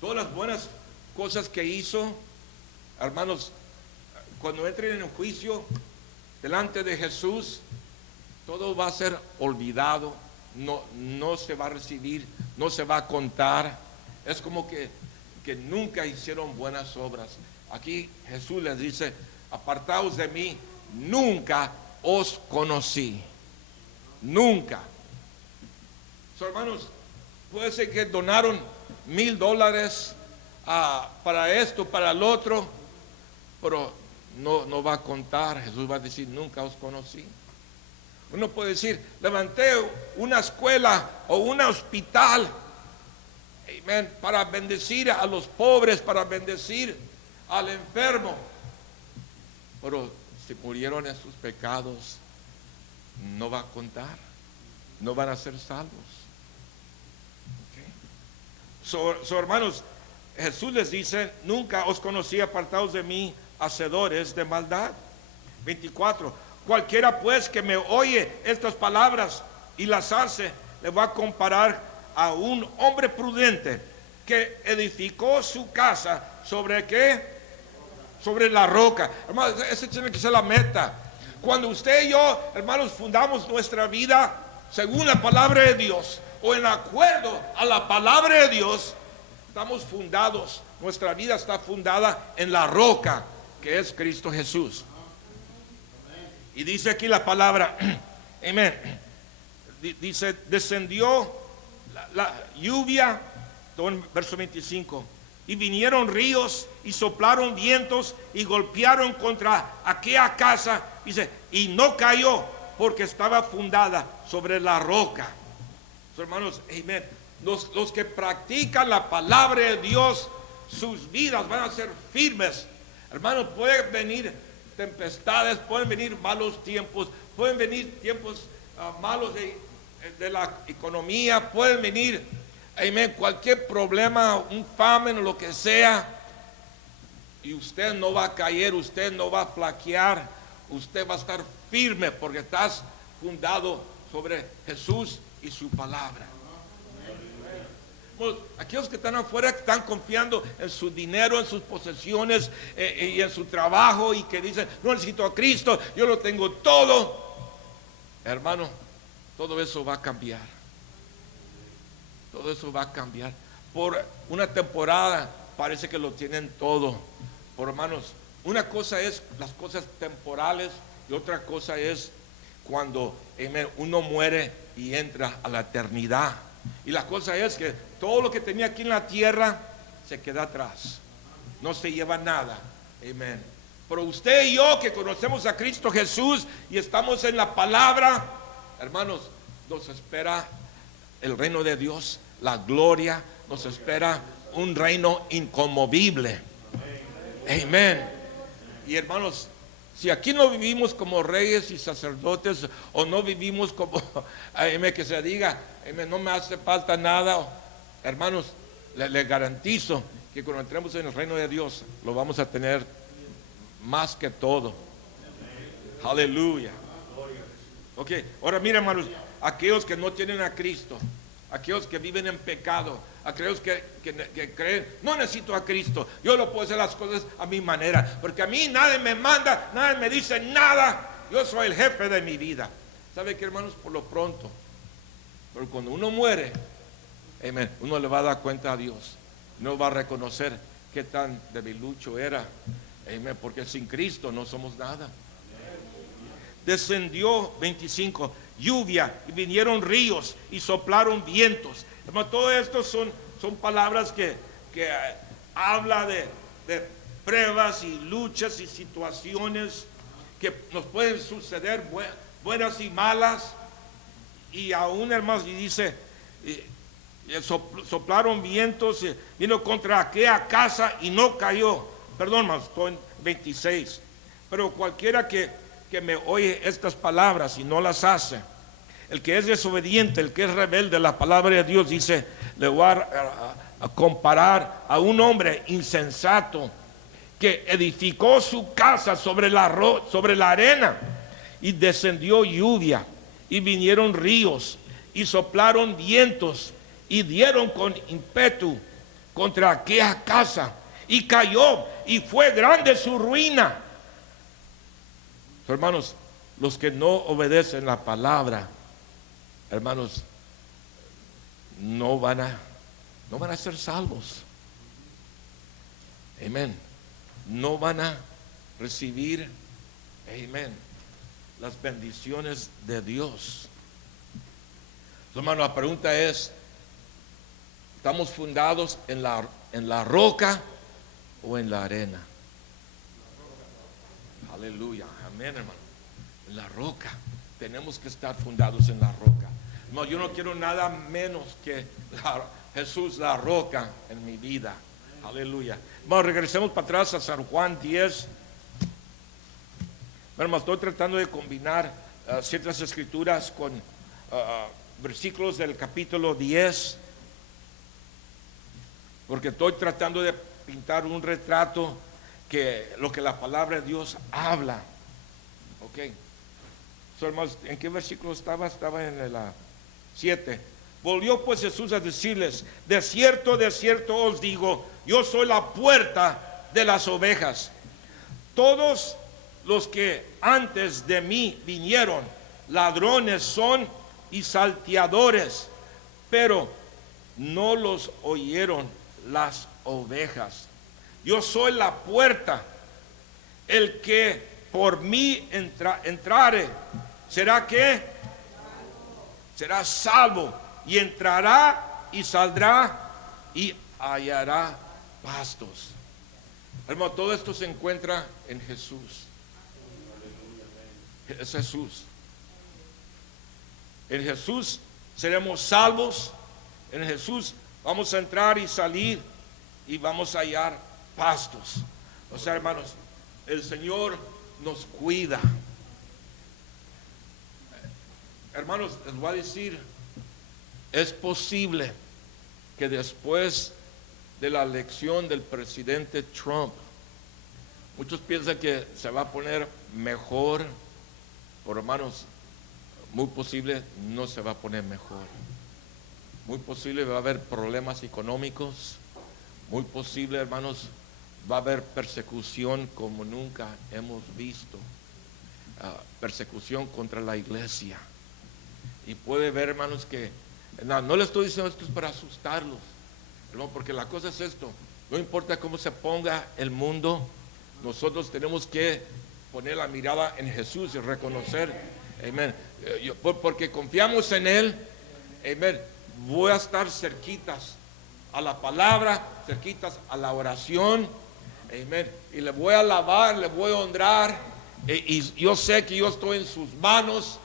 todas las buenas cosas que hizo, hermanos, cuando entren en el juicio delante de Jesús, todo va a ser olvidado, no se va a recibir, no se va a contar. Es como que nunca hicieron buenas obras. Aquí Jesús les dice: apartaos de mí, nunca os conocí. Nunca. Hermanos, puede ser que donaron $1,000 para esto, para el otro, pero no va a contar. Jesús va a decir: nunca os conocí. Uno puede decir: levanté una escuela o un hospital, amén, para bendecir a los pobres, para bendecir al enfermo, pero si murieron en sus pecados, no va a contar, no van a ser salvos. Hermanos, Jesús les dice: nunca os conocí, apartados de mí, hacedores de maldad. 24. Cualquiera pues que me oye estas palabras y las hace, le va a comparar a un hombre prudente que edificó su casa sobre ¿qué? Sobre la roca. Hermanos, esa tiene que ser la meta. Cuando usted y yo, hermanos, fundamos nuestra vida según la palabra de Dios, o en acuerdo a la palabra de Dios, estamos fundados, nuestra vida está fundada en la roca que es Cristo Jesús. Y dice aquí la palabra, amén, dice: descendió la lluvia, verso 25, y vinieron ríos y soplaron vientos y golpearon contra aquella casa, dice, y no cayó porque estaba fundada sobre la roca. Hermanos, amén, los que practican la palabra de Dios, sus vidas van a ser firmes. Hermanos, pueden venir tempestades, pueden venir malos tiempos, pueden venir tiempos malos de la economía, pueden venir, amén, cualquier problema, un famine o lo que sea, y usted no va a caer, usted no va a flaquear, usted va a estar firme porque estás fundado sobre Jesús y su palabra. Aquellos que están afuera, que están confiando en su dinero, en sus posesiones y en su trabajo, y que dicen: no necesito a Cristo, yo lo tengo todo. Hermano, todo eso va a cambiar. Todo eso va a cambiar. Por una temporada parece que lo tienen todo. Por hermanos, una cosa es las cosas temporales y otra cosa es cuando uno muere y entra a la eternidad. Y la cosa es que todo lo que tenía aquí en la tierra se queda atrás, no se lleva nada. Amén. Pero usted y yo, que conocemos a Cristo Jesús y estamos en la palabra, hermanos, nos espera el reino de Dios, la gloria, nos espera un reino inconmovible. Amén. Y hermanos, si aquí no vivimos como reyes y sacerdotes, o no vivimos como, que se diga, no me hace falta nada, hermanos, le garantizo que cuando entremos en el reino de Dios, lo vamos a tener más que todo. Aleluya. Ok, ahora mira, hermanos, aquellos que no tienen a Cristo, aquellos que viven en pecado, aquellos que creen: no necesito a Cristo, yo lo puedo hacer las cosas a mi manera, porque a mí nadie me manda, nadie me dice nada, yo soy el jefe de mi vida. ¿Sabe qué, hermanos? Por lo pronto, pero cuando uno muere, amén, uno le va a dar cuenta a Dios, no va a reconocer qué tan debilucho era, amén, porque sin Cristo no somos nada. Descendió, 25, lluvia y vinieron ríos y soplaron vientos. Todo esto son palabras que habla de pruebas y luchas y situaciones que nos pueden suceder, buenas y malas. Y aún, hermanos, y dice, soplaron vientos, vino contra aquella casa y no cayó. Perdón, hermanos, estoy en 26. Pero cualquiera que me oye estas palabras y no las hace, el que es desobediente, el que es rebelde a la palabra de Dios, dice, le voy a comparar a un hombre insensato que edificó su casa sobre la arena, y descendió lluvia y vinieron ríos y soplaron vientos y dieron con ímpetu contra aquella casa, y cayó, y fue grande su ruina. Hermanos, los que no obedecen la palabra, hermanos, no van a ser salvos. Amén. No van a recibir, amén, las bendiciones de Dios. Hermano, la pregunta es, ¿estamos fundados en la roca o en la arena? Aleluya, amén, hermano. En la roca. Tenemos que estar fundados en la roca. No, yo no quiero nada menos que Jesús, la roca, en mi vida. Aleluya. Bueno, regresemos para atrás a San Juan 10. Bueno, estoy tratando de combinar ciertas escrituras con versículos del capítulo 10, porque estoy tratando de pintar un retrato que lo que la palabra de Dios habla. Ok. So, hermanos, ¿en qué versículo estaba? Estaba en el 7. Volvió pues Jesús a decirles, de cierto os digo, yo soy la puerta de las ovejas. Todos los que antes de mí vinieron, ladrones son y salteadores, pero no los oyeron las ovejas. Yo soy la puerta. El que por mí entrare, ¿será qué? Será salvo, y entrará y saldrá y hallará pastos. Hermano, todo esto se encuentra en Jesús. Es Jesús. En Jesús seremos salvos. En Jesús vamos a entrar y salir y vamos a hallar pastos. O sea, hermanos, el Señor nos cuida. Hermanos, les voy a decir, es posible que después de la elección del presidente Trump, muchos piensan que se va a poner mejor, pero hermanos, muy posible no se va a poner mejor. Muy posible va a haber problemas económicos. Muy posible, hermanos, va a haber persecución como nunca hemos visto. Persecución contra la iglesia. Y puede ver, hermanos, que no le estoy diciendo esto es para asustarlos, hermano, porque la cosa es esto: no importa cómo se ponga el mundo, nosotros tenemos que poner la mirada en Jesús y reconocer, amén, porque confiamos en Él, amén. Voy a estar cerquitas a la palabra, cerquitas a la oración, amén, y le voy a alabar, le voy a honrar, y yo sé que yo estoy en sus manos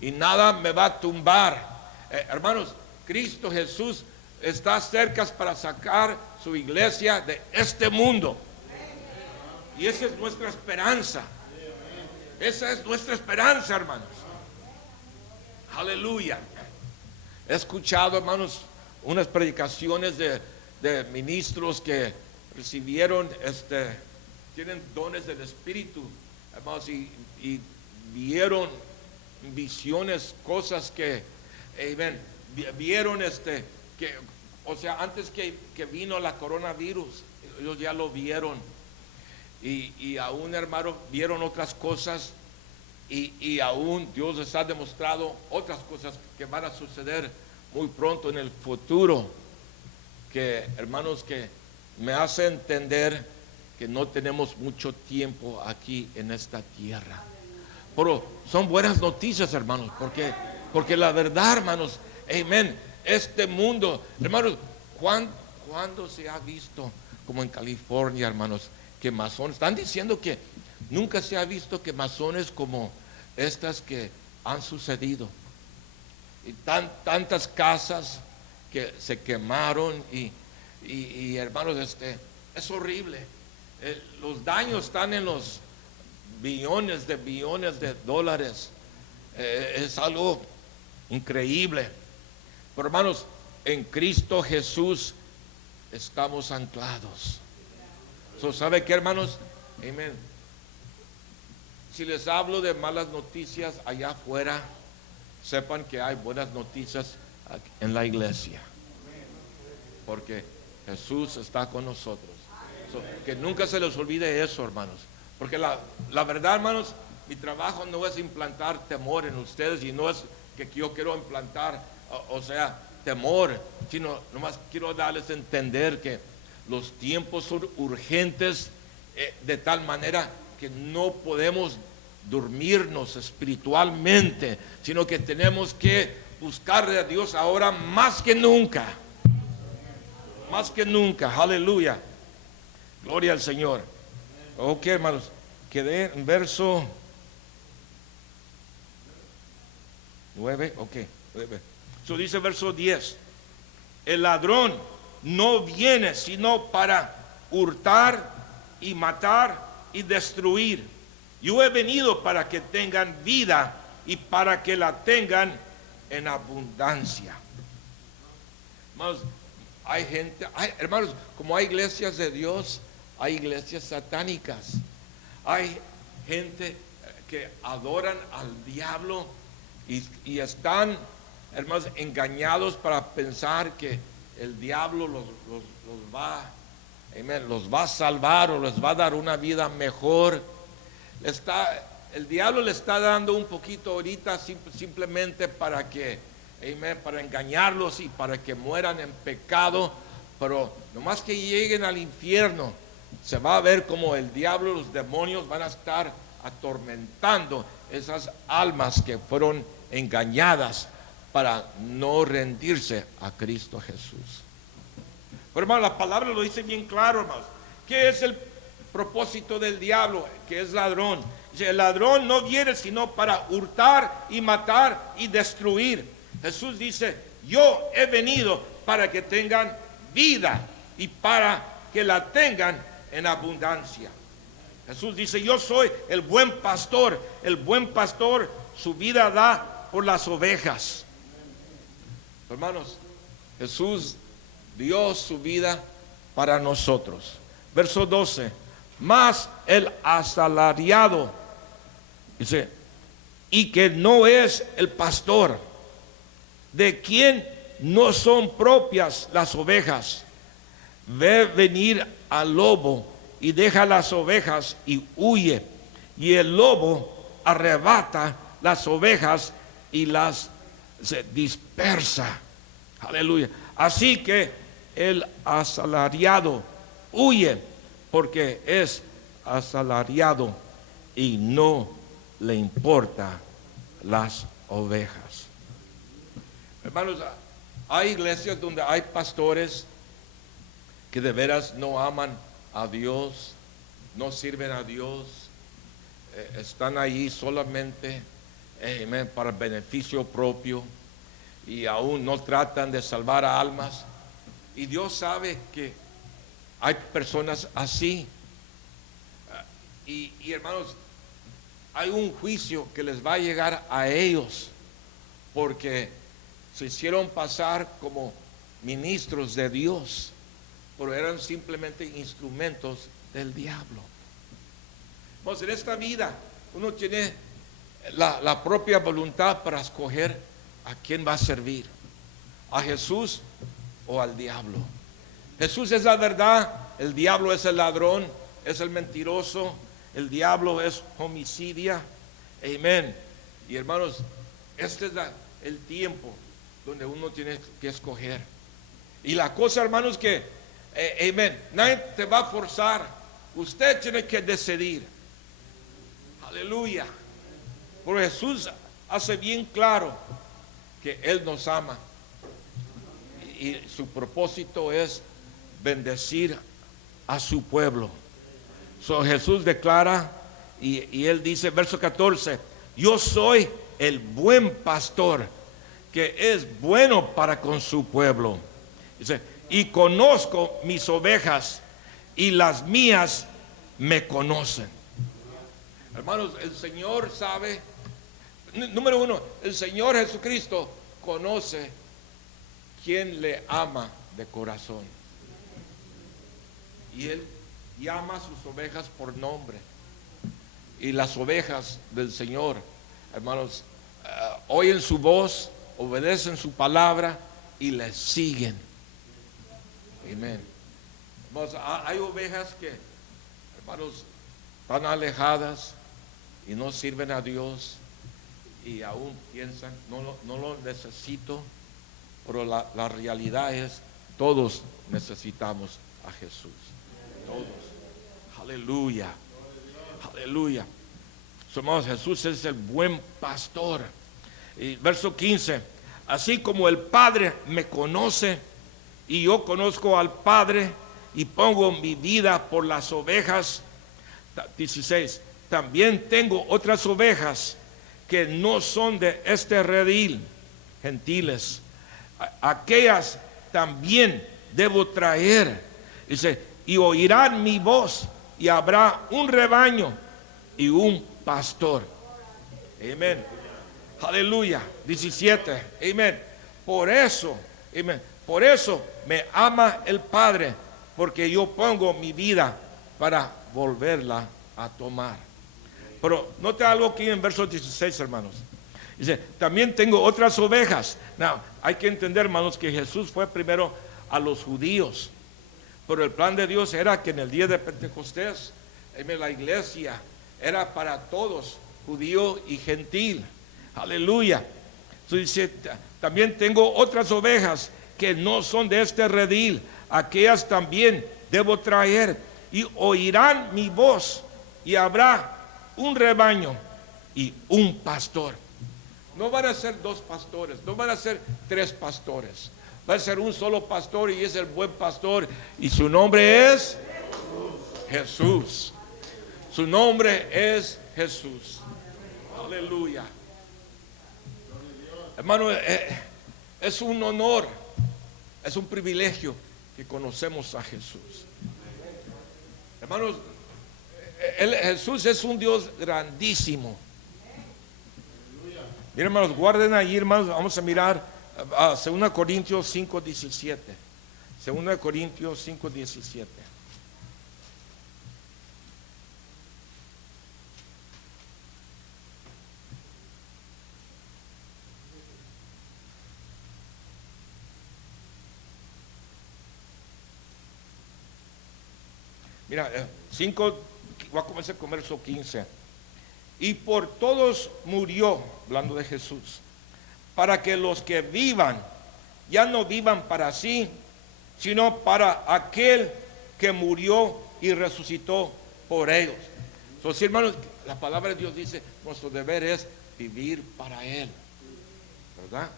y nada me va a tumbar. Hermanos, Cristo Jesús está cerca para sacar su iglesia de este mundo, y esa es nuestra esperanza. Esa es nuestra esperanza, hermanos. Aleluya. He escuchado, hermanos, unas predicaciones de ministros que recibieron, tienen dones del Espíritu, hermanos, y vieron visiones, cosas que, amen, vieron que, o sea, antes que vino la coronavirus, ellos ya lo vieron, y aún, hermano, vieron otras cosas, y aún Dios les ha demostrado otras cosas que van a suceder muy pronto en el futuro, que, hermanos, que me hace entender que no tenemos mucho tiempo aquí en esta tierra. Pero son buenas noticias, hermanos, porque la verdad, hermanos, amén, este mundo, hermanos, ¿cuándo se ha visto, como en California, hermanos, quemazones? Están diciendo que nunca se ha visto quemazones como estas que han sucedido, y tantas casas que se quemaron, y hermanos, es horrible. Los daños están en los billones de dólares. Es algo increíble. Pero hermanos, en Cristo Jesús estamos anclados. ¿Sabe qué, hermanos? Amén. Si les hablo de malas noticias allá afuera, sepan que hay buenas noticias en la iglesia, porque Jesús está con nosotros. Que nunca se les olvide eso, hermanos, porque la verdad, hermanos, mi trabajo no es implantar temor en ustedes, y no es que yo quiero implantar, o sea, temor, sino nomás quiero darles a entender que los tiempos son urgentes, de tal manera que no podemos dormirnos espiritualmente, sino que tenemos que buscarle a Dios ahora más que nunca. Más que nunca, aleluya. Gloria al Señor. Ok, hermanos, quedé en verso 9, ok, 9. Eso dice verso 10. El ladrón no viene sino para hurtar y matar y destruir. Yo he venido para que tengan vida y para que la tengan en abundancia. Hermanos, hay gente, hermanos, como hay iglesias de Dios, hay iglesias satánicas. Hay gente que adoran al diablo y están, hermanos, engañados para pensar que el diablo los va a salvar o les va a dar una vida mejor. El diablo le está dando un poquito ahorita simplemente para que, para engañarlos y para que mueran en pecado, pero nomás que lleguen al infierno, se va a ver como el diablo, los demonios van a estar atormentando esas almas que fueron engañadas para no rendirse a Cristo Jesús. Pero hermano, la palabra lo dice bien claro, hermanos. ¿Qué es el propósito del diablo? Que es ladrón. Dice, el ladrón no viene sino para hurtar y matar y destruir. Jesús dice, yo he venido para que tengan vida y para que la tengan en abundancia. Jesús dice, yo soy el buen pastor. El buen pastor su vida da por las ovejas. Hermanos, Jesús dio su vida para nosotros. Verso 12. Mas el asalariado, dice, y que no es el pastor, de quien no son propias las ovejas, ve venir al lobo y deja las ovejas y huye, y el lobo arrebata las ovejas y las dispersa. Aleluya. Así que el asalariado huye porque es asalariado y no le importa las ovejas. Hermanos, hay iglesias donde hay pastores que de veras no aman a Dios, no sirven a Dios, están ahí solamente para beneficio propio y aún no tratan de salvar a almas. Y Dios sabe que hay personas así. Y hermanos, hay un juicio que les va a llegar a ellos porque se hicieron pasar como ministros de Dios, pero eran simplemente instrumentos del diablo. Pues en esta vida uno tiene la propia voluntad para escoger a quién va a servir, a Jesús o al diablo. Jesús es la verdad, el diablo es el ladrón, es el mentiroso, el diablo es homicidia. Amén. Y hermanos, este es el tiempo donde uno tiene que escoger. Y la cosa, hermanos, que amén, nadie te va a forzar, usted tiene que decidir. Aleluya. Porque Jesús hace bien claro que Él nos ama y su propósito es bendecir a su pueblo. Jesús declara y Él dice, verso 14, yo soy el buen pastor que es bueno para con su pueblo. Dice, y conozco mis ovejas y las mías me conocen. Hermanos, el Señor sabe, número uno, el Señor Jesucristo conoce quién le ama de corazón. Y Él llama a sus ovejas por nombre. Y las ovejas del Señor, hermanos, oyen su voz, obedecen su palabra y le siguen. Amén. Hermanos, hay ovejas que, hermanos, están alejadas y no sirven a Dios y aún piensan, no lo necesito, pero la realidad es, todos necesitamos a Jesús. Todos. Aleluya. Aleluya. Hermanos, Jesús es el buen pastor. Y verso 15. Así como el Padre me conoce y yo conozco al Padre y pongo mi vida por las ovejas. 16. También tengo otras ovejas que no son de este redil, gentiles. Aquellas también debo traer. Dice, y oirán mi voz y habrá un rebaño y un pastor. Amén. Aleluya. 17. Amén. Por eso, amén. Por eso me ama el Padre, porque yo pongo mi vida para volverla a tomar. Pero note algo aquí en verso 16, hermanos. Dice, también tengo otras ovejas. Now, hay que entender, hermanos, que Jesús fue primero a los judíos. Pero el plan de Dios era que en el día de Pentecostés, la iglesia era para todos, judío y gentil. Aleluya. Entonces dice, también tengo otras ovejas que no son de este redil. Aquellas también debo traer y oirán mi voz y habrá un rebaño y un pastor. No van a ser dos pastores, no van a ser tres pastores. Va a ser un solo pastor y es el buen pastor. Y su nombre es Jesús. Su nombre es Jesús. Aleluya. Hermano, es un honor, es un privilegio que conocemos a Jesús. Hermanos, Jesús es un Dios grandísimo. Miren, hermanos, guarden ahí, hermanos, vamos a mirar 2 Corintios 5:17. 2 Corintios 5:17. Mira, 5, voy a comenzar con verso 15. Y por todos murió, hablando de Jesús, para que los que vivan ya no vivan para sí, sino para aquel que murió y resucitó por ellos. Entonces, hermanos, la palabra de Dios dice, nuestro deber es vivir para Él, ¿verdad?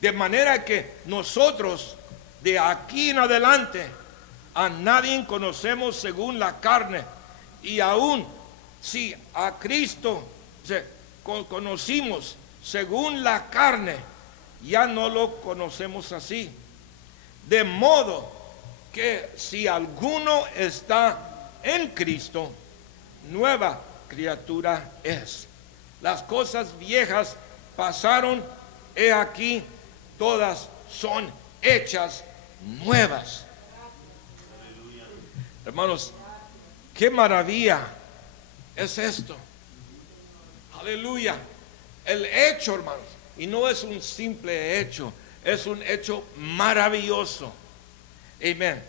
De manera que nosotros de aquí en adelante a nadie conocemos según la carne, y aún si a Cristo conocimos según la carne, ya no lo conocemos así. De modo que si alguno está en Cristo, nueva criatura es. Las cosas viejas pasaron, he aquí, todas son hechas nuevas. Aleluya. Hermanos, qué maravilla es esto. Aleluya. El hecho, hermanos, y no es un simple hecho, es un hecho maravilloso. Amén.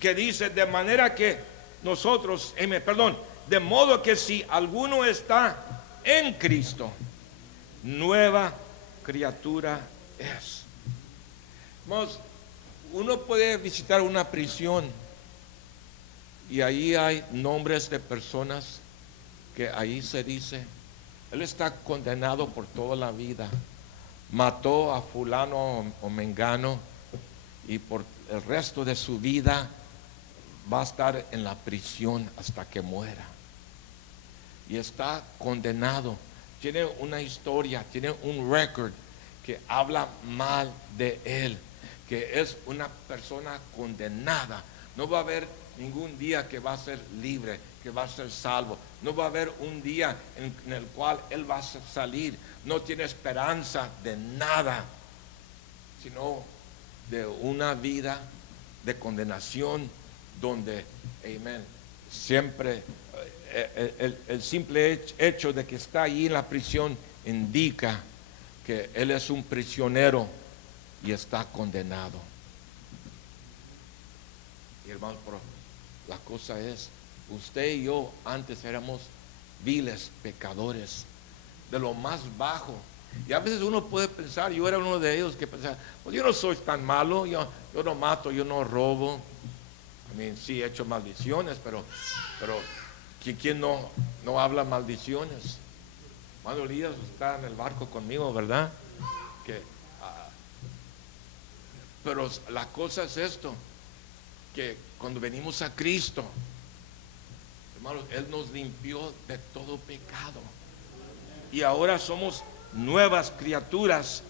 Que dice, de manera que nosotros, de modo que si alguno está en Cristo, nueva criatura es. Hermanos, uno puede visitar una prisión y ahí hay nombres de personas que ahí se dice, él está condenado por toda la vida, mató a fulano o mengano y por el resto de su vida va a estar en la prisión hasta que muera. Y está condenado, tiene una historia, tiene un récord que habla mal de él, que es una persona condenada. No va a haber ningún día que va a ser libre, que va a ser salvo. No va a haber un día en el cual él va a salir. No tiene esperanza de nada, sino de una vida de condenación donde, amén, siempre el simple hecho de que está ahí en la prisión indica que él es un prisionero y está condenado. Y hermanos, pero la cosa es, usted y yo antes éramos viles pecadores, de lo más bajo. Y a veces uno puede pensar, yo era uno de ellos que pensaba, pues yo no soy tan malo, yo no mato, yo no robo. A mí sí he hecho maldiciones, pero ¿quién no habla maldiciones? Hermano Elías está en el barco conmigo, ¿verdad? Pero la cosa es esto, que cuando venimos a Cristo, hermanos, Él nos limpió de todo pecado. Y ahora somos nuevas criaturas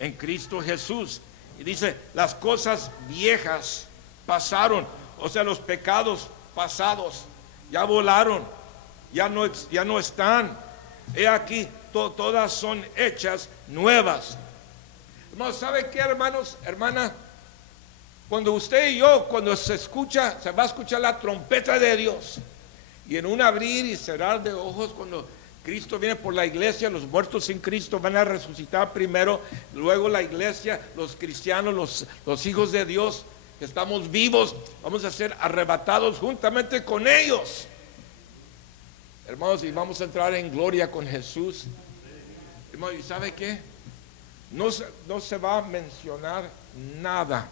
en Cristo Jesús. Y dice, las cosas viejas pasaron, o sea, los pecados pasados ya volaron, ya no están. He aquí, todas son hechas nuevas. Hermanos, ¿sabe qué, hermanos, hermanas? Cuando usted y yo, cuando se va a escuchar la trompeta de Dios, y en un abrir y cerrar de ojos, cuando Cristo viene por la iglesia, los muertos en Cristo van a resucitar primero, luego la iglesia, los cristianos, los hijos de Dios, que estamos vivos, vamos a ser arrebatados juntamente con ellos, hermanos, y vamos a entrar en gloria con Jesús. Hermanos, ¿y sabe qué? No se va a mencionar nada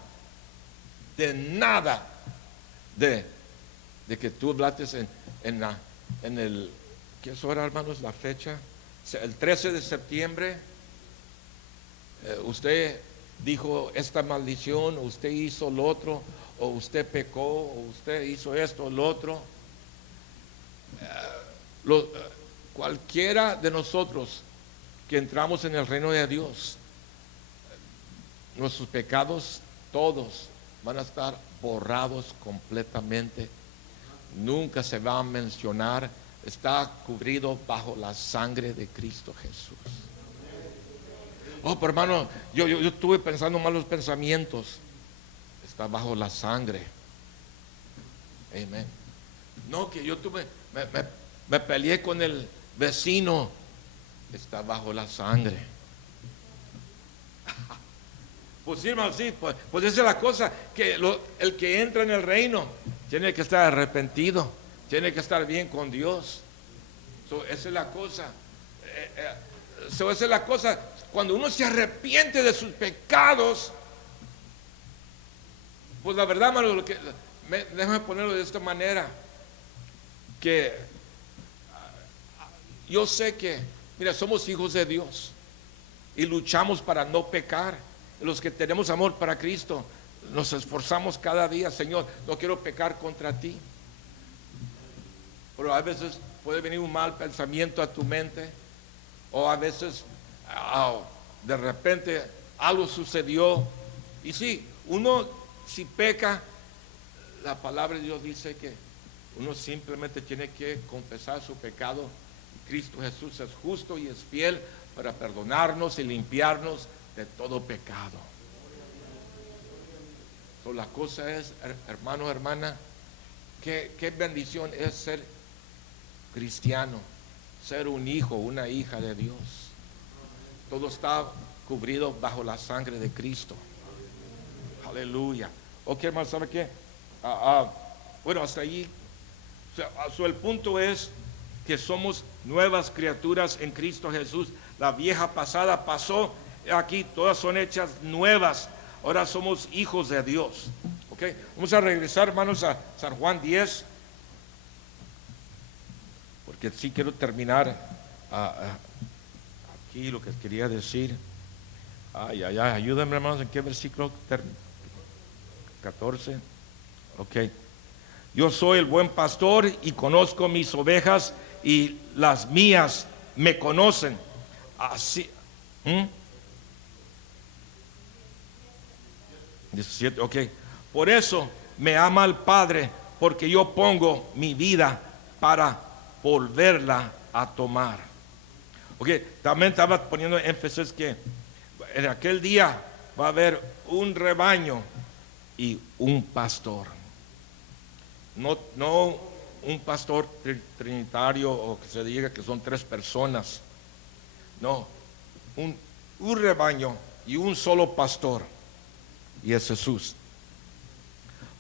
de que tú hablaste en el, ¿qué es ahora, hermanos, la fecha? El 13 de septiembre, usted dijo esta maldición, o usted hizo lo otro, o usted pecó, o usted hizo esto o lo otro. Cualquiera de nosotros que entramos en el reino de Dios, nuestros pecados todos van a estar borrados completamente. Nunca se va a mencionar. Está cubrido bajo la sangre de Cristo Jesús. Oh, pero hermano, yo estuve pensando malos pensamientos. Está bajo la sangre. Amén. No, que yo me peleé con el vecino. Está bajo la sangre. Pues sí, hermano, sí, pues esa es la cosa, que el que entra en el reino tiene que estar arrepentido, tiene que estar bien con Dios. Esa es la cosa. Esa es la cosa. Cuando uno se arrepiente de sus pecados, pues la verdad, hermano, déjame ponerlo de esta manera, que yo sé que, mira, somos hijos de Dios y luchamos para no pecar. Los que tenemos amor para Cristo, nos esforzamos cada día, Señor, no quiero pecar contra ti. Pero a veces puede venir un mal pensamiento a tu mente, o a veces de repente algo sucedió. Y sí, uno si peca, la palabra de Dios dice que uno simplemente tiene que confesar su pecado. Cristo Jesús es justo y es fiel para perdonarnos y limpiarnos de todo pecado. La cosa es, hermano, hermana, qué bendición es ser cristiano, ser un hijo, una hija de Dios. Todo está cubrido bajo la sangre de Cristo. Aleluya. Ok, hermano, ¿sabe qué? Bueno, hasta allí. El punto es que somos nuevas criaturas en Cristo Jesús. La vieja pasada pasó. Aquí todas son hechas nuevas. Ahora somos hijos de Dios. Ok, vamos a regresar, hermanos, a San Juan 10, porque sí quiero terminar aquí lo que quería decir. Ayúdenme, hermanos, ¿en qué versículo? 14. Ok. Yo soy el buen pastor y conozco mis ovejas y las mías me conocen. Así. 17, ok. Por eso me ama el Padre, porque yo pongo mi vida para volverla a tomar. Ok, también estaba poniendo énfasis que en aquel día va a haber un rebaño y un pastor. No un pastor trinitario o que se diga que son 3 personas. No, un rebaño y un solo pastor, y es Jesús.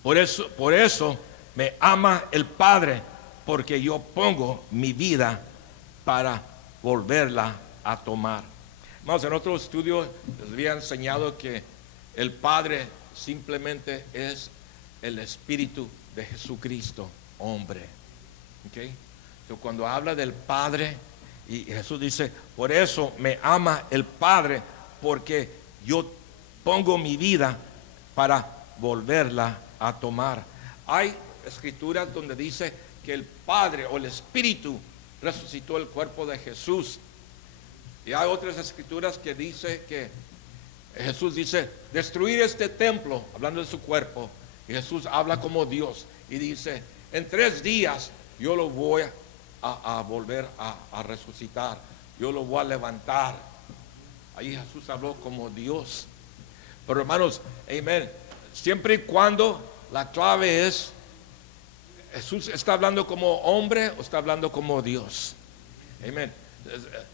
Por eso me ama el Padre, porque yo pongo mi vida para volverla a tomar. Vamos, en otro estudio les había enseñado que el Padre simplemente es el Espíritu de Jesucristo, hombre. ¿Okay? Entonces, cuando habla del Padre, y Jesús dice, por eso me ama el Padre, porque yo pongo mi vida para volverla a tomar. Hay escrituras donde dice que el Padre o el Espíritu resucitó el cuerpo de Jesús. Y hay otras escrituras que dice que Jesús dice, destruir este templo, hablando de su cuerpo. Y Jesús habla como Dios y dice, en 3 días yo lo voy a volver a resucitar. Yo lo voy a levantar. Ahí Jesús habló como Dios. Pero hermanos, amén, siempre y cuando la clave es, ¿Jesús está hablando como hombre o está hablando como Dios? Amén.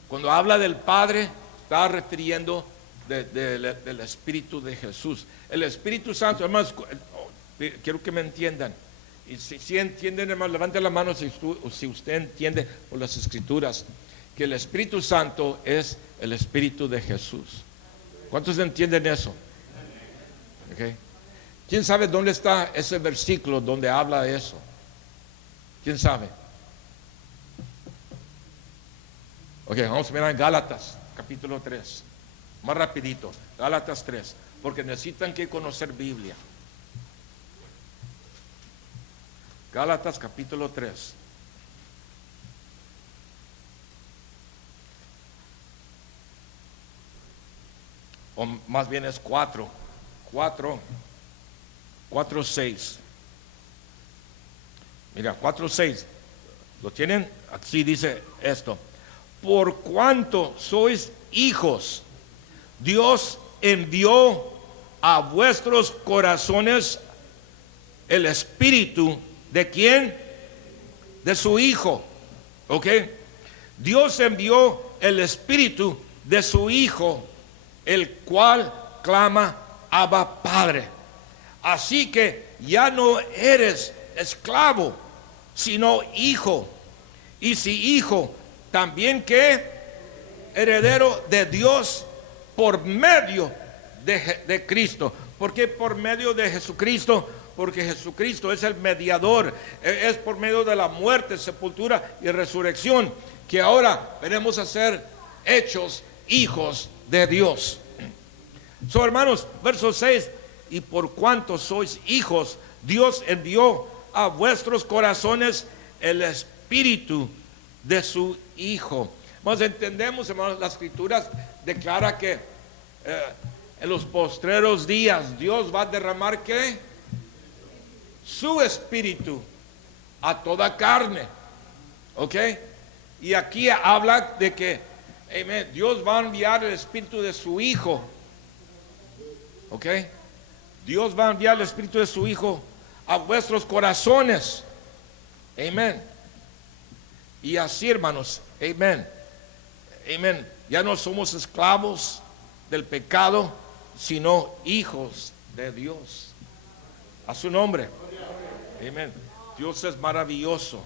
Cuando habla del Padre, está refiriendo del Espíritu de Jesús. El Espíritu Santo, hermanos, quiero que me entiendan. Y si entienden, hermanos, levanten la mano si usted entiende por las Escrituras que el Espíritu Santo es el Espíritu de Jesús. ¿Cuántos entienden eso? Okay. ¿Quién sabe dónde está ese versículo donde habla de eso? ¿Quién sabe? Ok, vamos a mirar en Gálatas, capítulo 3. Más rapidito, Gálatas 3, porque necesitan que conocer Biblia. Gálatas, capítulo 3. O más bien es 4, 6. Mira, 4, 6. ¿Lo tienen? Así dice esto. Por cuanto sois hijos, Dios envió a vuestros corazones el espíritu ¿de quién? De su Hijo. ¿Ok? Dios envió el espíritu de su Hijo, el cual clama Abba Padre. Así que ya no eres esclavo, sino hijo. Y si hijo, también que heredero de Dios por medio de Cristo. ¿Por qué por medio de Jesucristo? Porque Jesucristo es el mediador. Es por medio de la muerte, sepultura y resurrección que ahora venimos a ser hechos hijos de Dios. So, hermanos, verso 6. Y por cuanto sois hijos, Dios envió a vuestros corazones el espíritu de su Hijo. Más entendemos, hermanos, las Escrituras declara que en los postreros días Dios va a derramar ¿qué? Su espíritu a toda carne. ¿Ok? Y aquí habla de que amen, Dios va a enviar el espíritu de su Hijo. ¿Ok? Dios va a enviar el espíritu de su Hijo a vuestros corazones. Amén. Y así, hermanos, amén. Amén. Ya no somos esclavos del pecado, sino hijos de Dios. A su nombre. Amén. Dios es maravilloso.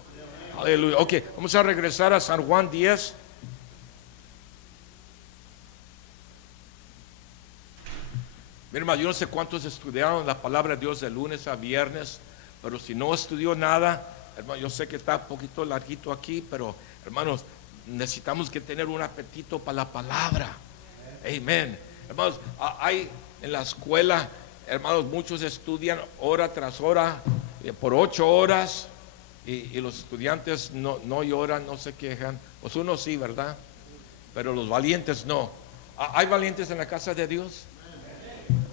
Aleluya. Ok, vamos a regresar a San Juan 10. Miren, hermano, yo no sé cuántos estudiaron la palabra de Dios de lunes a viernes, pero si no estudió nada, hermano, yo sé que está un poquito larguito aquí, pero hermanos, necesitamos que tener un apetito para la palabra. Amén. Hermanos, hay en la escuela, hermanos, muchos estudian hora tras hora, por 8 horas, y los estudiantes no lloran, no se quejan. Pues uno sí, ¿verdad? Pero los valientes no. ¿Hay valientes en la casa de Dios?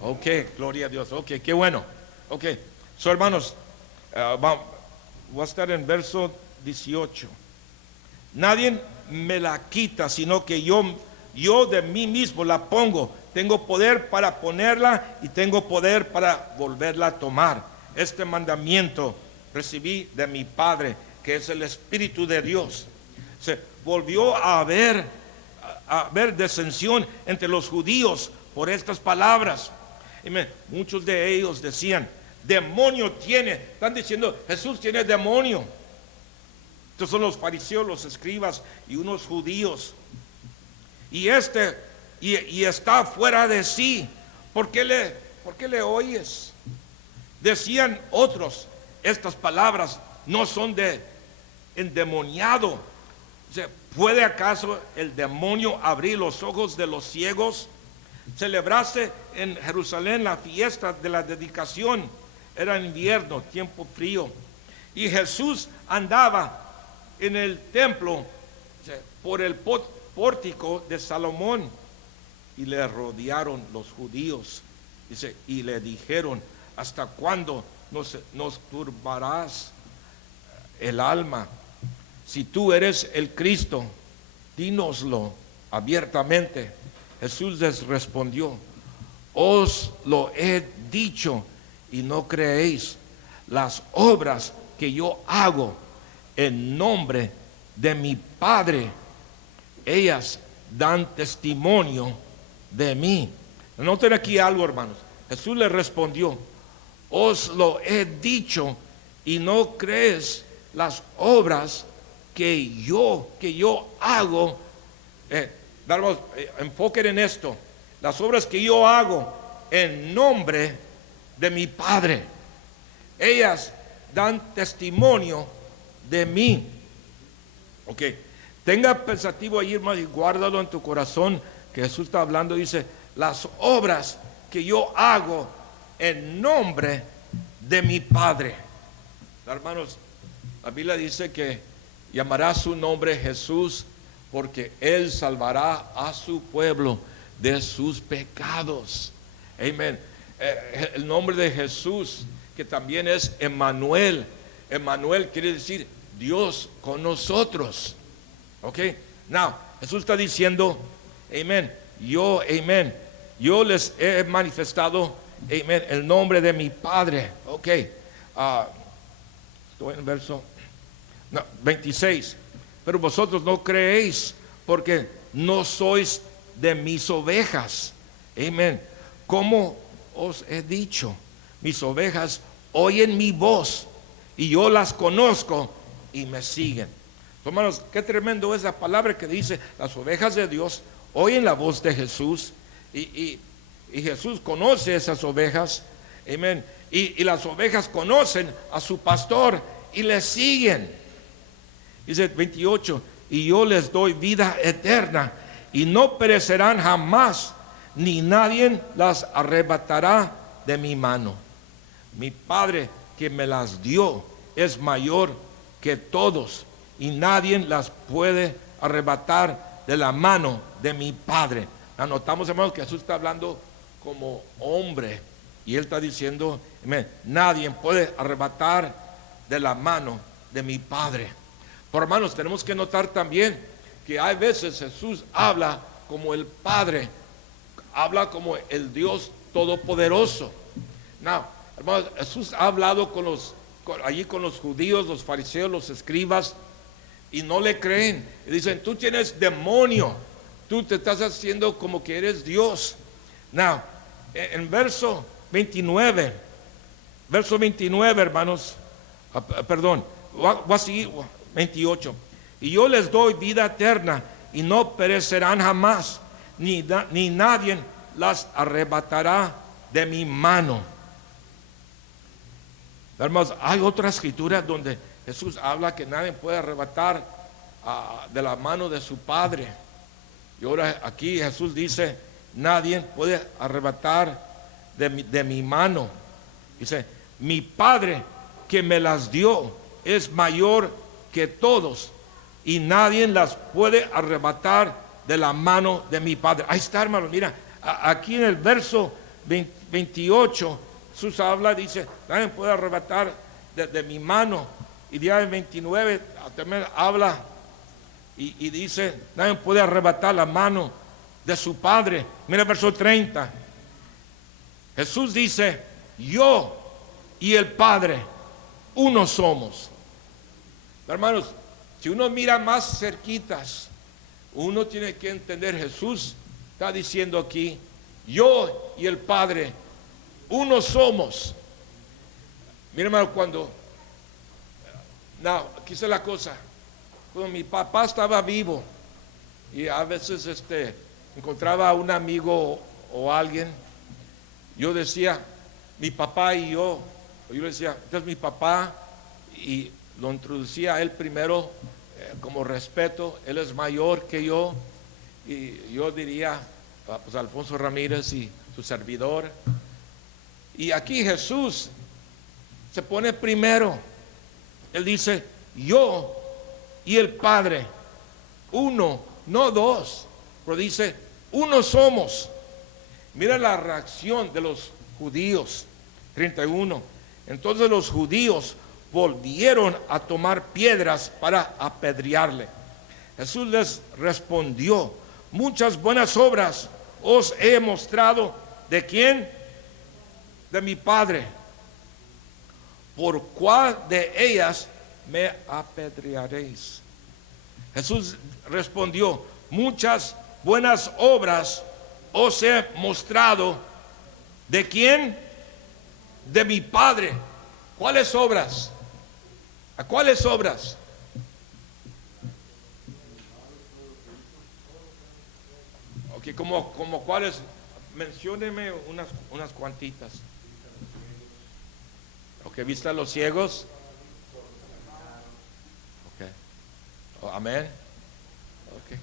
Ok, gloria a Dios. Ok, qué bueno. Ok, so hermanos, voy a estar en verso 18. Nadie me la quita, sino que yo de mí mismo la pongo. Tengo poder para ponerla y tengo poder para volverla a tomar. Este mandamiento recibí de mi Padre, que es el Espíritu de Dios. Se volvió a haber disensión entre los judíos por estas palabras. Muchos de ellos decían: demonio tiene. Están diciendo: Jesús tiene demonio. Estos son los fariseos, los escribas y unos judíos. Y está fuera de sí. ¿Por qué le oyes? Decían otros: estas palabras no son de endemoniado. O sea, ¿puede acaso el demonio abrir los ojos de los ciegos? Celebrase en Jerusalén la fiesta de la dedicación. Era invierno, tiempo frío, y Jesús andaba en el templo, por el pórtico de Salomón, y le rodearon los judíos, dice, y le dijeron: ¿hasta cuándo nos turbarás el alma? Si tú eres el Cristo, dínoslo abiertamente. Jesús les respondió: os lo he dicho y no creéis. Las obras que yo hago en nombre de mi Padre, ellas dan testimonio de mí. Noten aquí algo, hermanos. Jesús le respondió: os lo he dicho y no crees. Las obras que yo hago, enfoquen en esto. Las obras que yo hago en nombre de mi Padre, ellas dan testimonio de mí. Ok, tenga pensativo ahí, hermano, y guárdalo en tu corazón, que Jesús está hablando. Dice: las obras que yo hago en nombre de mi Padre. Hermanos, la Biblia dice que llamará su nombre Jesús, porque Él salvará a su pueblo de sus pecados. Amén. El nombre de Jesús, que también es Emmanuel. Emmanuel quiere decir Dios con nosotros. Ok, now Jesús está diciendo: amén, yo les he manifestado, amén, el nombre de mi Padre. Ok, estoy en el verso 26. Pero vosotros no creéis, porque no sois de mis ovejas. Amén. Como os he dicho, mis ovejas oyen mi voz, y yo las conozco y me siguen. Hermanos, qué tremendo es la palabra que dice: las ovejas de Dios oyen la voz de Jesús, y Jesús conoce esas ovejas. Amén. Y las ovejas conocen a su pastor y le siguen. Dice 28: y yo les doy vida eterna, y no perecerán jamás, ni nadie las arrebatará de mi mano. Mi Padre que me las dio es mayor que todos, y nadie las puede arrebatar de la mano de mi Padre. Notamos, hermanos, que Jesús está hablando como hombre, y Él está diciendo: nadie puede arrebatar de la mano de mi Padre. Pero, hermanos, tenemos que notar también que hay veces Jesús habla como el Padre, habla como el Dios Todopoderoso. No, hermanos, Jesús ha hablado allí con los judíos, los fariseos, los escribas, y no le creen. Y dicen: tú tienes demonio, tú te estás haciendo como que eres Dios. No, en verso 29, hermanos, perdón, voy a seguir. 28: y yo les doy vida eterna, y no perecerán jamás, ni nadie las arrebatará de mi mano. Hermanos, hay otra escritura donde Jesús habla que nadie puede arrebatar de la mano de su Padre. Y ahora aquí Jesús dice: nadie puede arrebatar de mi mano. Dice: mi Padre que me las dio es mayor que todos, y nadie las puede arrebatar de la mano de mi Padre. Ahí está, hermano. Mira, aquí en el verso 28 Jesús habla, dice: nadie puede arrebatar de mi mano. Y día 29 también habla y dice, nadie puede arrebatar la mano de su Padre. Mira el verso 30. Jesús dice, yo y el Padre, uno somos. Hermanos, si uno mira más cerquitas, uno tiene que entender, Jesús está diciendo aquí, yo y el Padre, uno somos. Mira, hermano, aquí está la cosa. Cuando mi papá estaba vivo y a veces encontraba a un amigo o alguien, yo decía, mi papá y yo le decía, este es mi papá, y lo introducía a él primero como respeto, él es mayor que yo, y yo diría, pues Alfonso Ramírez y su servidor. Y aquí Jesús se pone primero, él dice, yo y el Padre, uno, no dos, pero dice, uno somos. Mira la reacción de los judíos, 31. Entonces los judíos volvieron a tomar piedras para apedrearle. Jesús les respondió, muchas buenas obras os he mostrado. ¿De quién? De mi Padre. ¿Por cuál de ellas me apedrearéis? Jesús respondió, muchas buenas obras os he mostrado. ¿De quién? De mi Padre. ¿Cuáles obras? ¿A cuáles obras? Ok, como cuáles, mencióneme unas cuantitas. Ok, ¿viste a los ciegos? Ok. Oh, amén. Ok.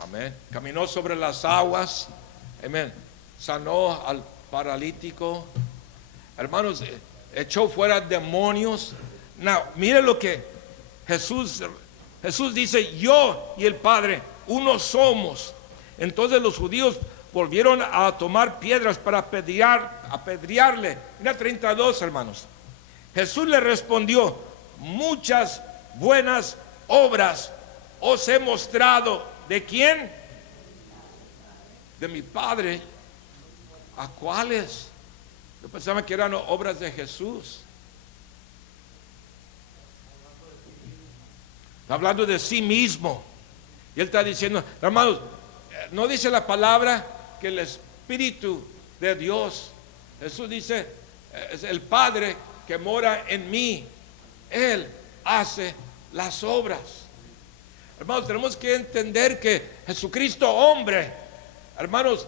Amén. Caminó sobre las aguas. Amén. Sanó al paralítico. Hermanos, echó fuera demonios. Mire lo que Jesús dice, yo y el Padre, uno somos. Entonces los judíos volvieron a tomar piedras para apedrearle. Mira 32, hermanos. Jesús le respondió, muchas buenas obras os he mostrado. ¿De quién? De mi Padre. ¿A cuáles? Yo pensaba que eran obras de Jesús. Está hablando de sí mismo. Y él está diciendo, hermanos, no dice la palabra que el Espíritu de Dios, Jesús dice, es el Padre que mora en mí. Él hace las obras. Hermanos, tenemos que entender que Jesucristo, hombre, hermanos,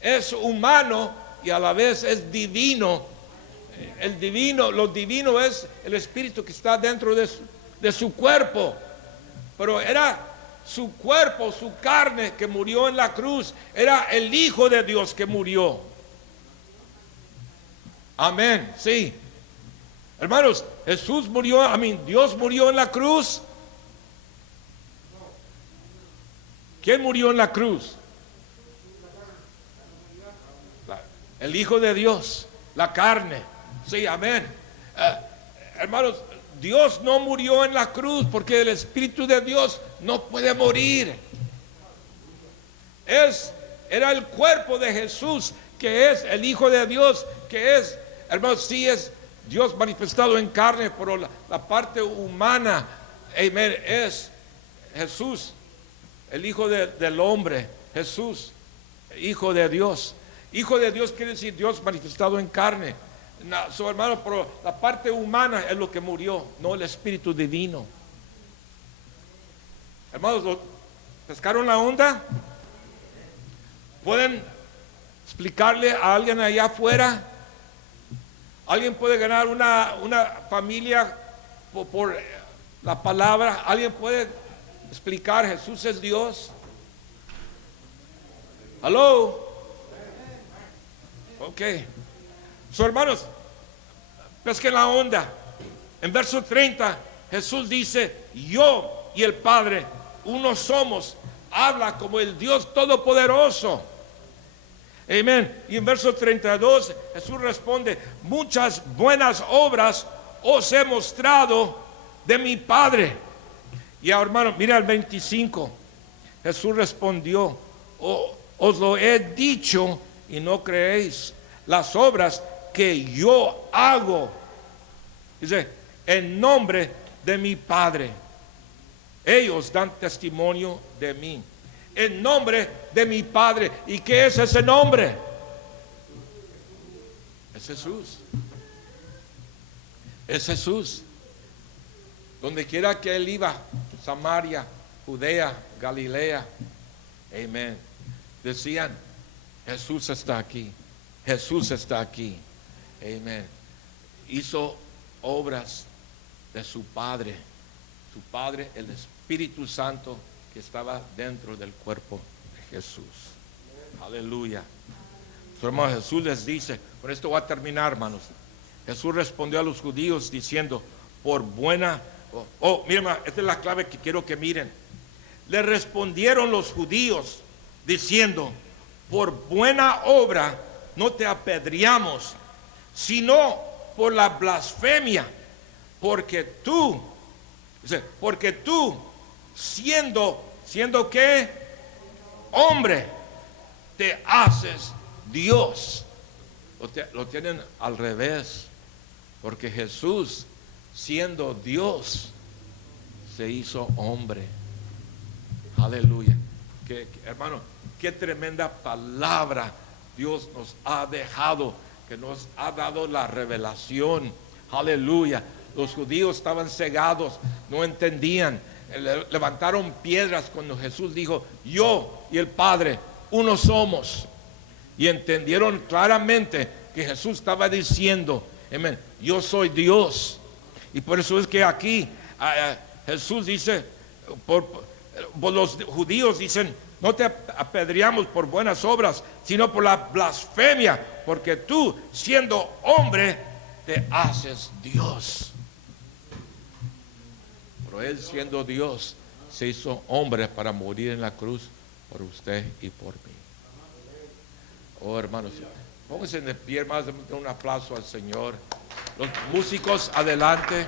es humano y a la vez es divino. Lo divino es el Espíritu que está dentro de su cuerpo. Pero era su cuerpo, su carne que murió en la cruz. Era el Hijo de Dios que murió. Amén, sí. Hermanos, Jesús murió, Dios murió en la cruz. ¿Quién murió en la cruz? El Hijo de Dios, la carne. Sí, amén. Hermanos, Dios no murió en la cruz porque el Espíritu de Dios no puede morir. Era el cuerpo de Jesús, que es el Hijo de Dios, que es, hermanos, sí es Dios manifestado en carne, pero la parte humana, amén, es Jesús, el Hijo del hombre, Jesús, Hijo de Dios. Hijo de Dios quiere decir Dios manifestado en carne. Hermano, pero la parte humana es lo que murió, no el Espíritu divino. Hermanos, ¿pescaron la onda? ¿Pueden explicarle a alguien allá afuera? ¿Alguien puede ganar una familia por la palabra? ¿Alguien puede explicar Jesús es Dios? ¿Aló? Ok. Hermanos, pesquen la onda. En verso 30 Jesús dice, yo y el Padre uno somos. Habla como el Dios todopoderoso. Amén. Y en verso 32 Jesús responde, muchas buenas obras os he mostrado de mi Padre. Y ahora, hermano, mira el 25. Jesús respondió, os lo he dicho y no creéis. Las obras que yo hago, dice, en nombre de mi Padre, ellos dan testimonio de mí. En nombre de mi Padre. ¿Y qué es ese nombre? Es Jesús. Es Jesús. Donde quiera que él iba, Samaria, Judea, Galilea, amén, decían, Jesús está aquí, Jesús está aquí, amén. Hizo obras de su Padre, el Espíritu Santo que estaba dentro del cuerpo de Jesús. Aleluya. Su hermano Jesús les dice, con esto voy a terminar, hermanos. Jesús respondió a los judíos diciendo, por buena, mira, esta es la clave que quiero que miren. Le respondieron los judíos diciendo, por buena obra no te apedreamos, sino por la blasfemia, porque tú siendo ¿qué? Hombre, te haces Dios. Lo tienen al revés, porque Jesús, siendo Dios, se hizo hombre. Aleluya. Hermano, qué tremenda palabra Dios nos ha dejado, que nos ha dado la revelación. Aleluya. Los judíos estaban cegados, no entendían, levantaron piedras cuando Jesús dijo, yo y el Padre uno somos, y entendieron claramente que Jesús estaba diciendo, amén, yo soy Dios. Y por eso es que aquí Jesús dice, por los judíos dicen, no te apedreamos por buenas obras, sino por la blasfemia, porque tú, siendo hombre, te haces Dios. Pero él, siendo Dios, se hizo hombre para morir en la cruz por usted y por mí. Oh, hermanos, pónganse de pie, hermanos, un aplauso al Señor. Los músicos, adelante.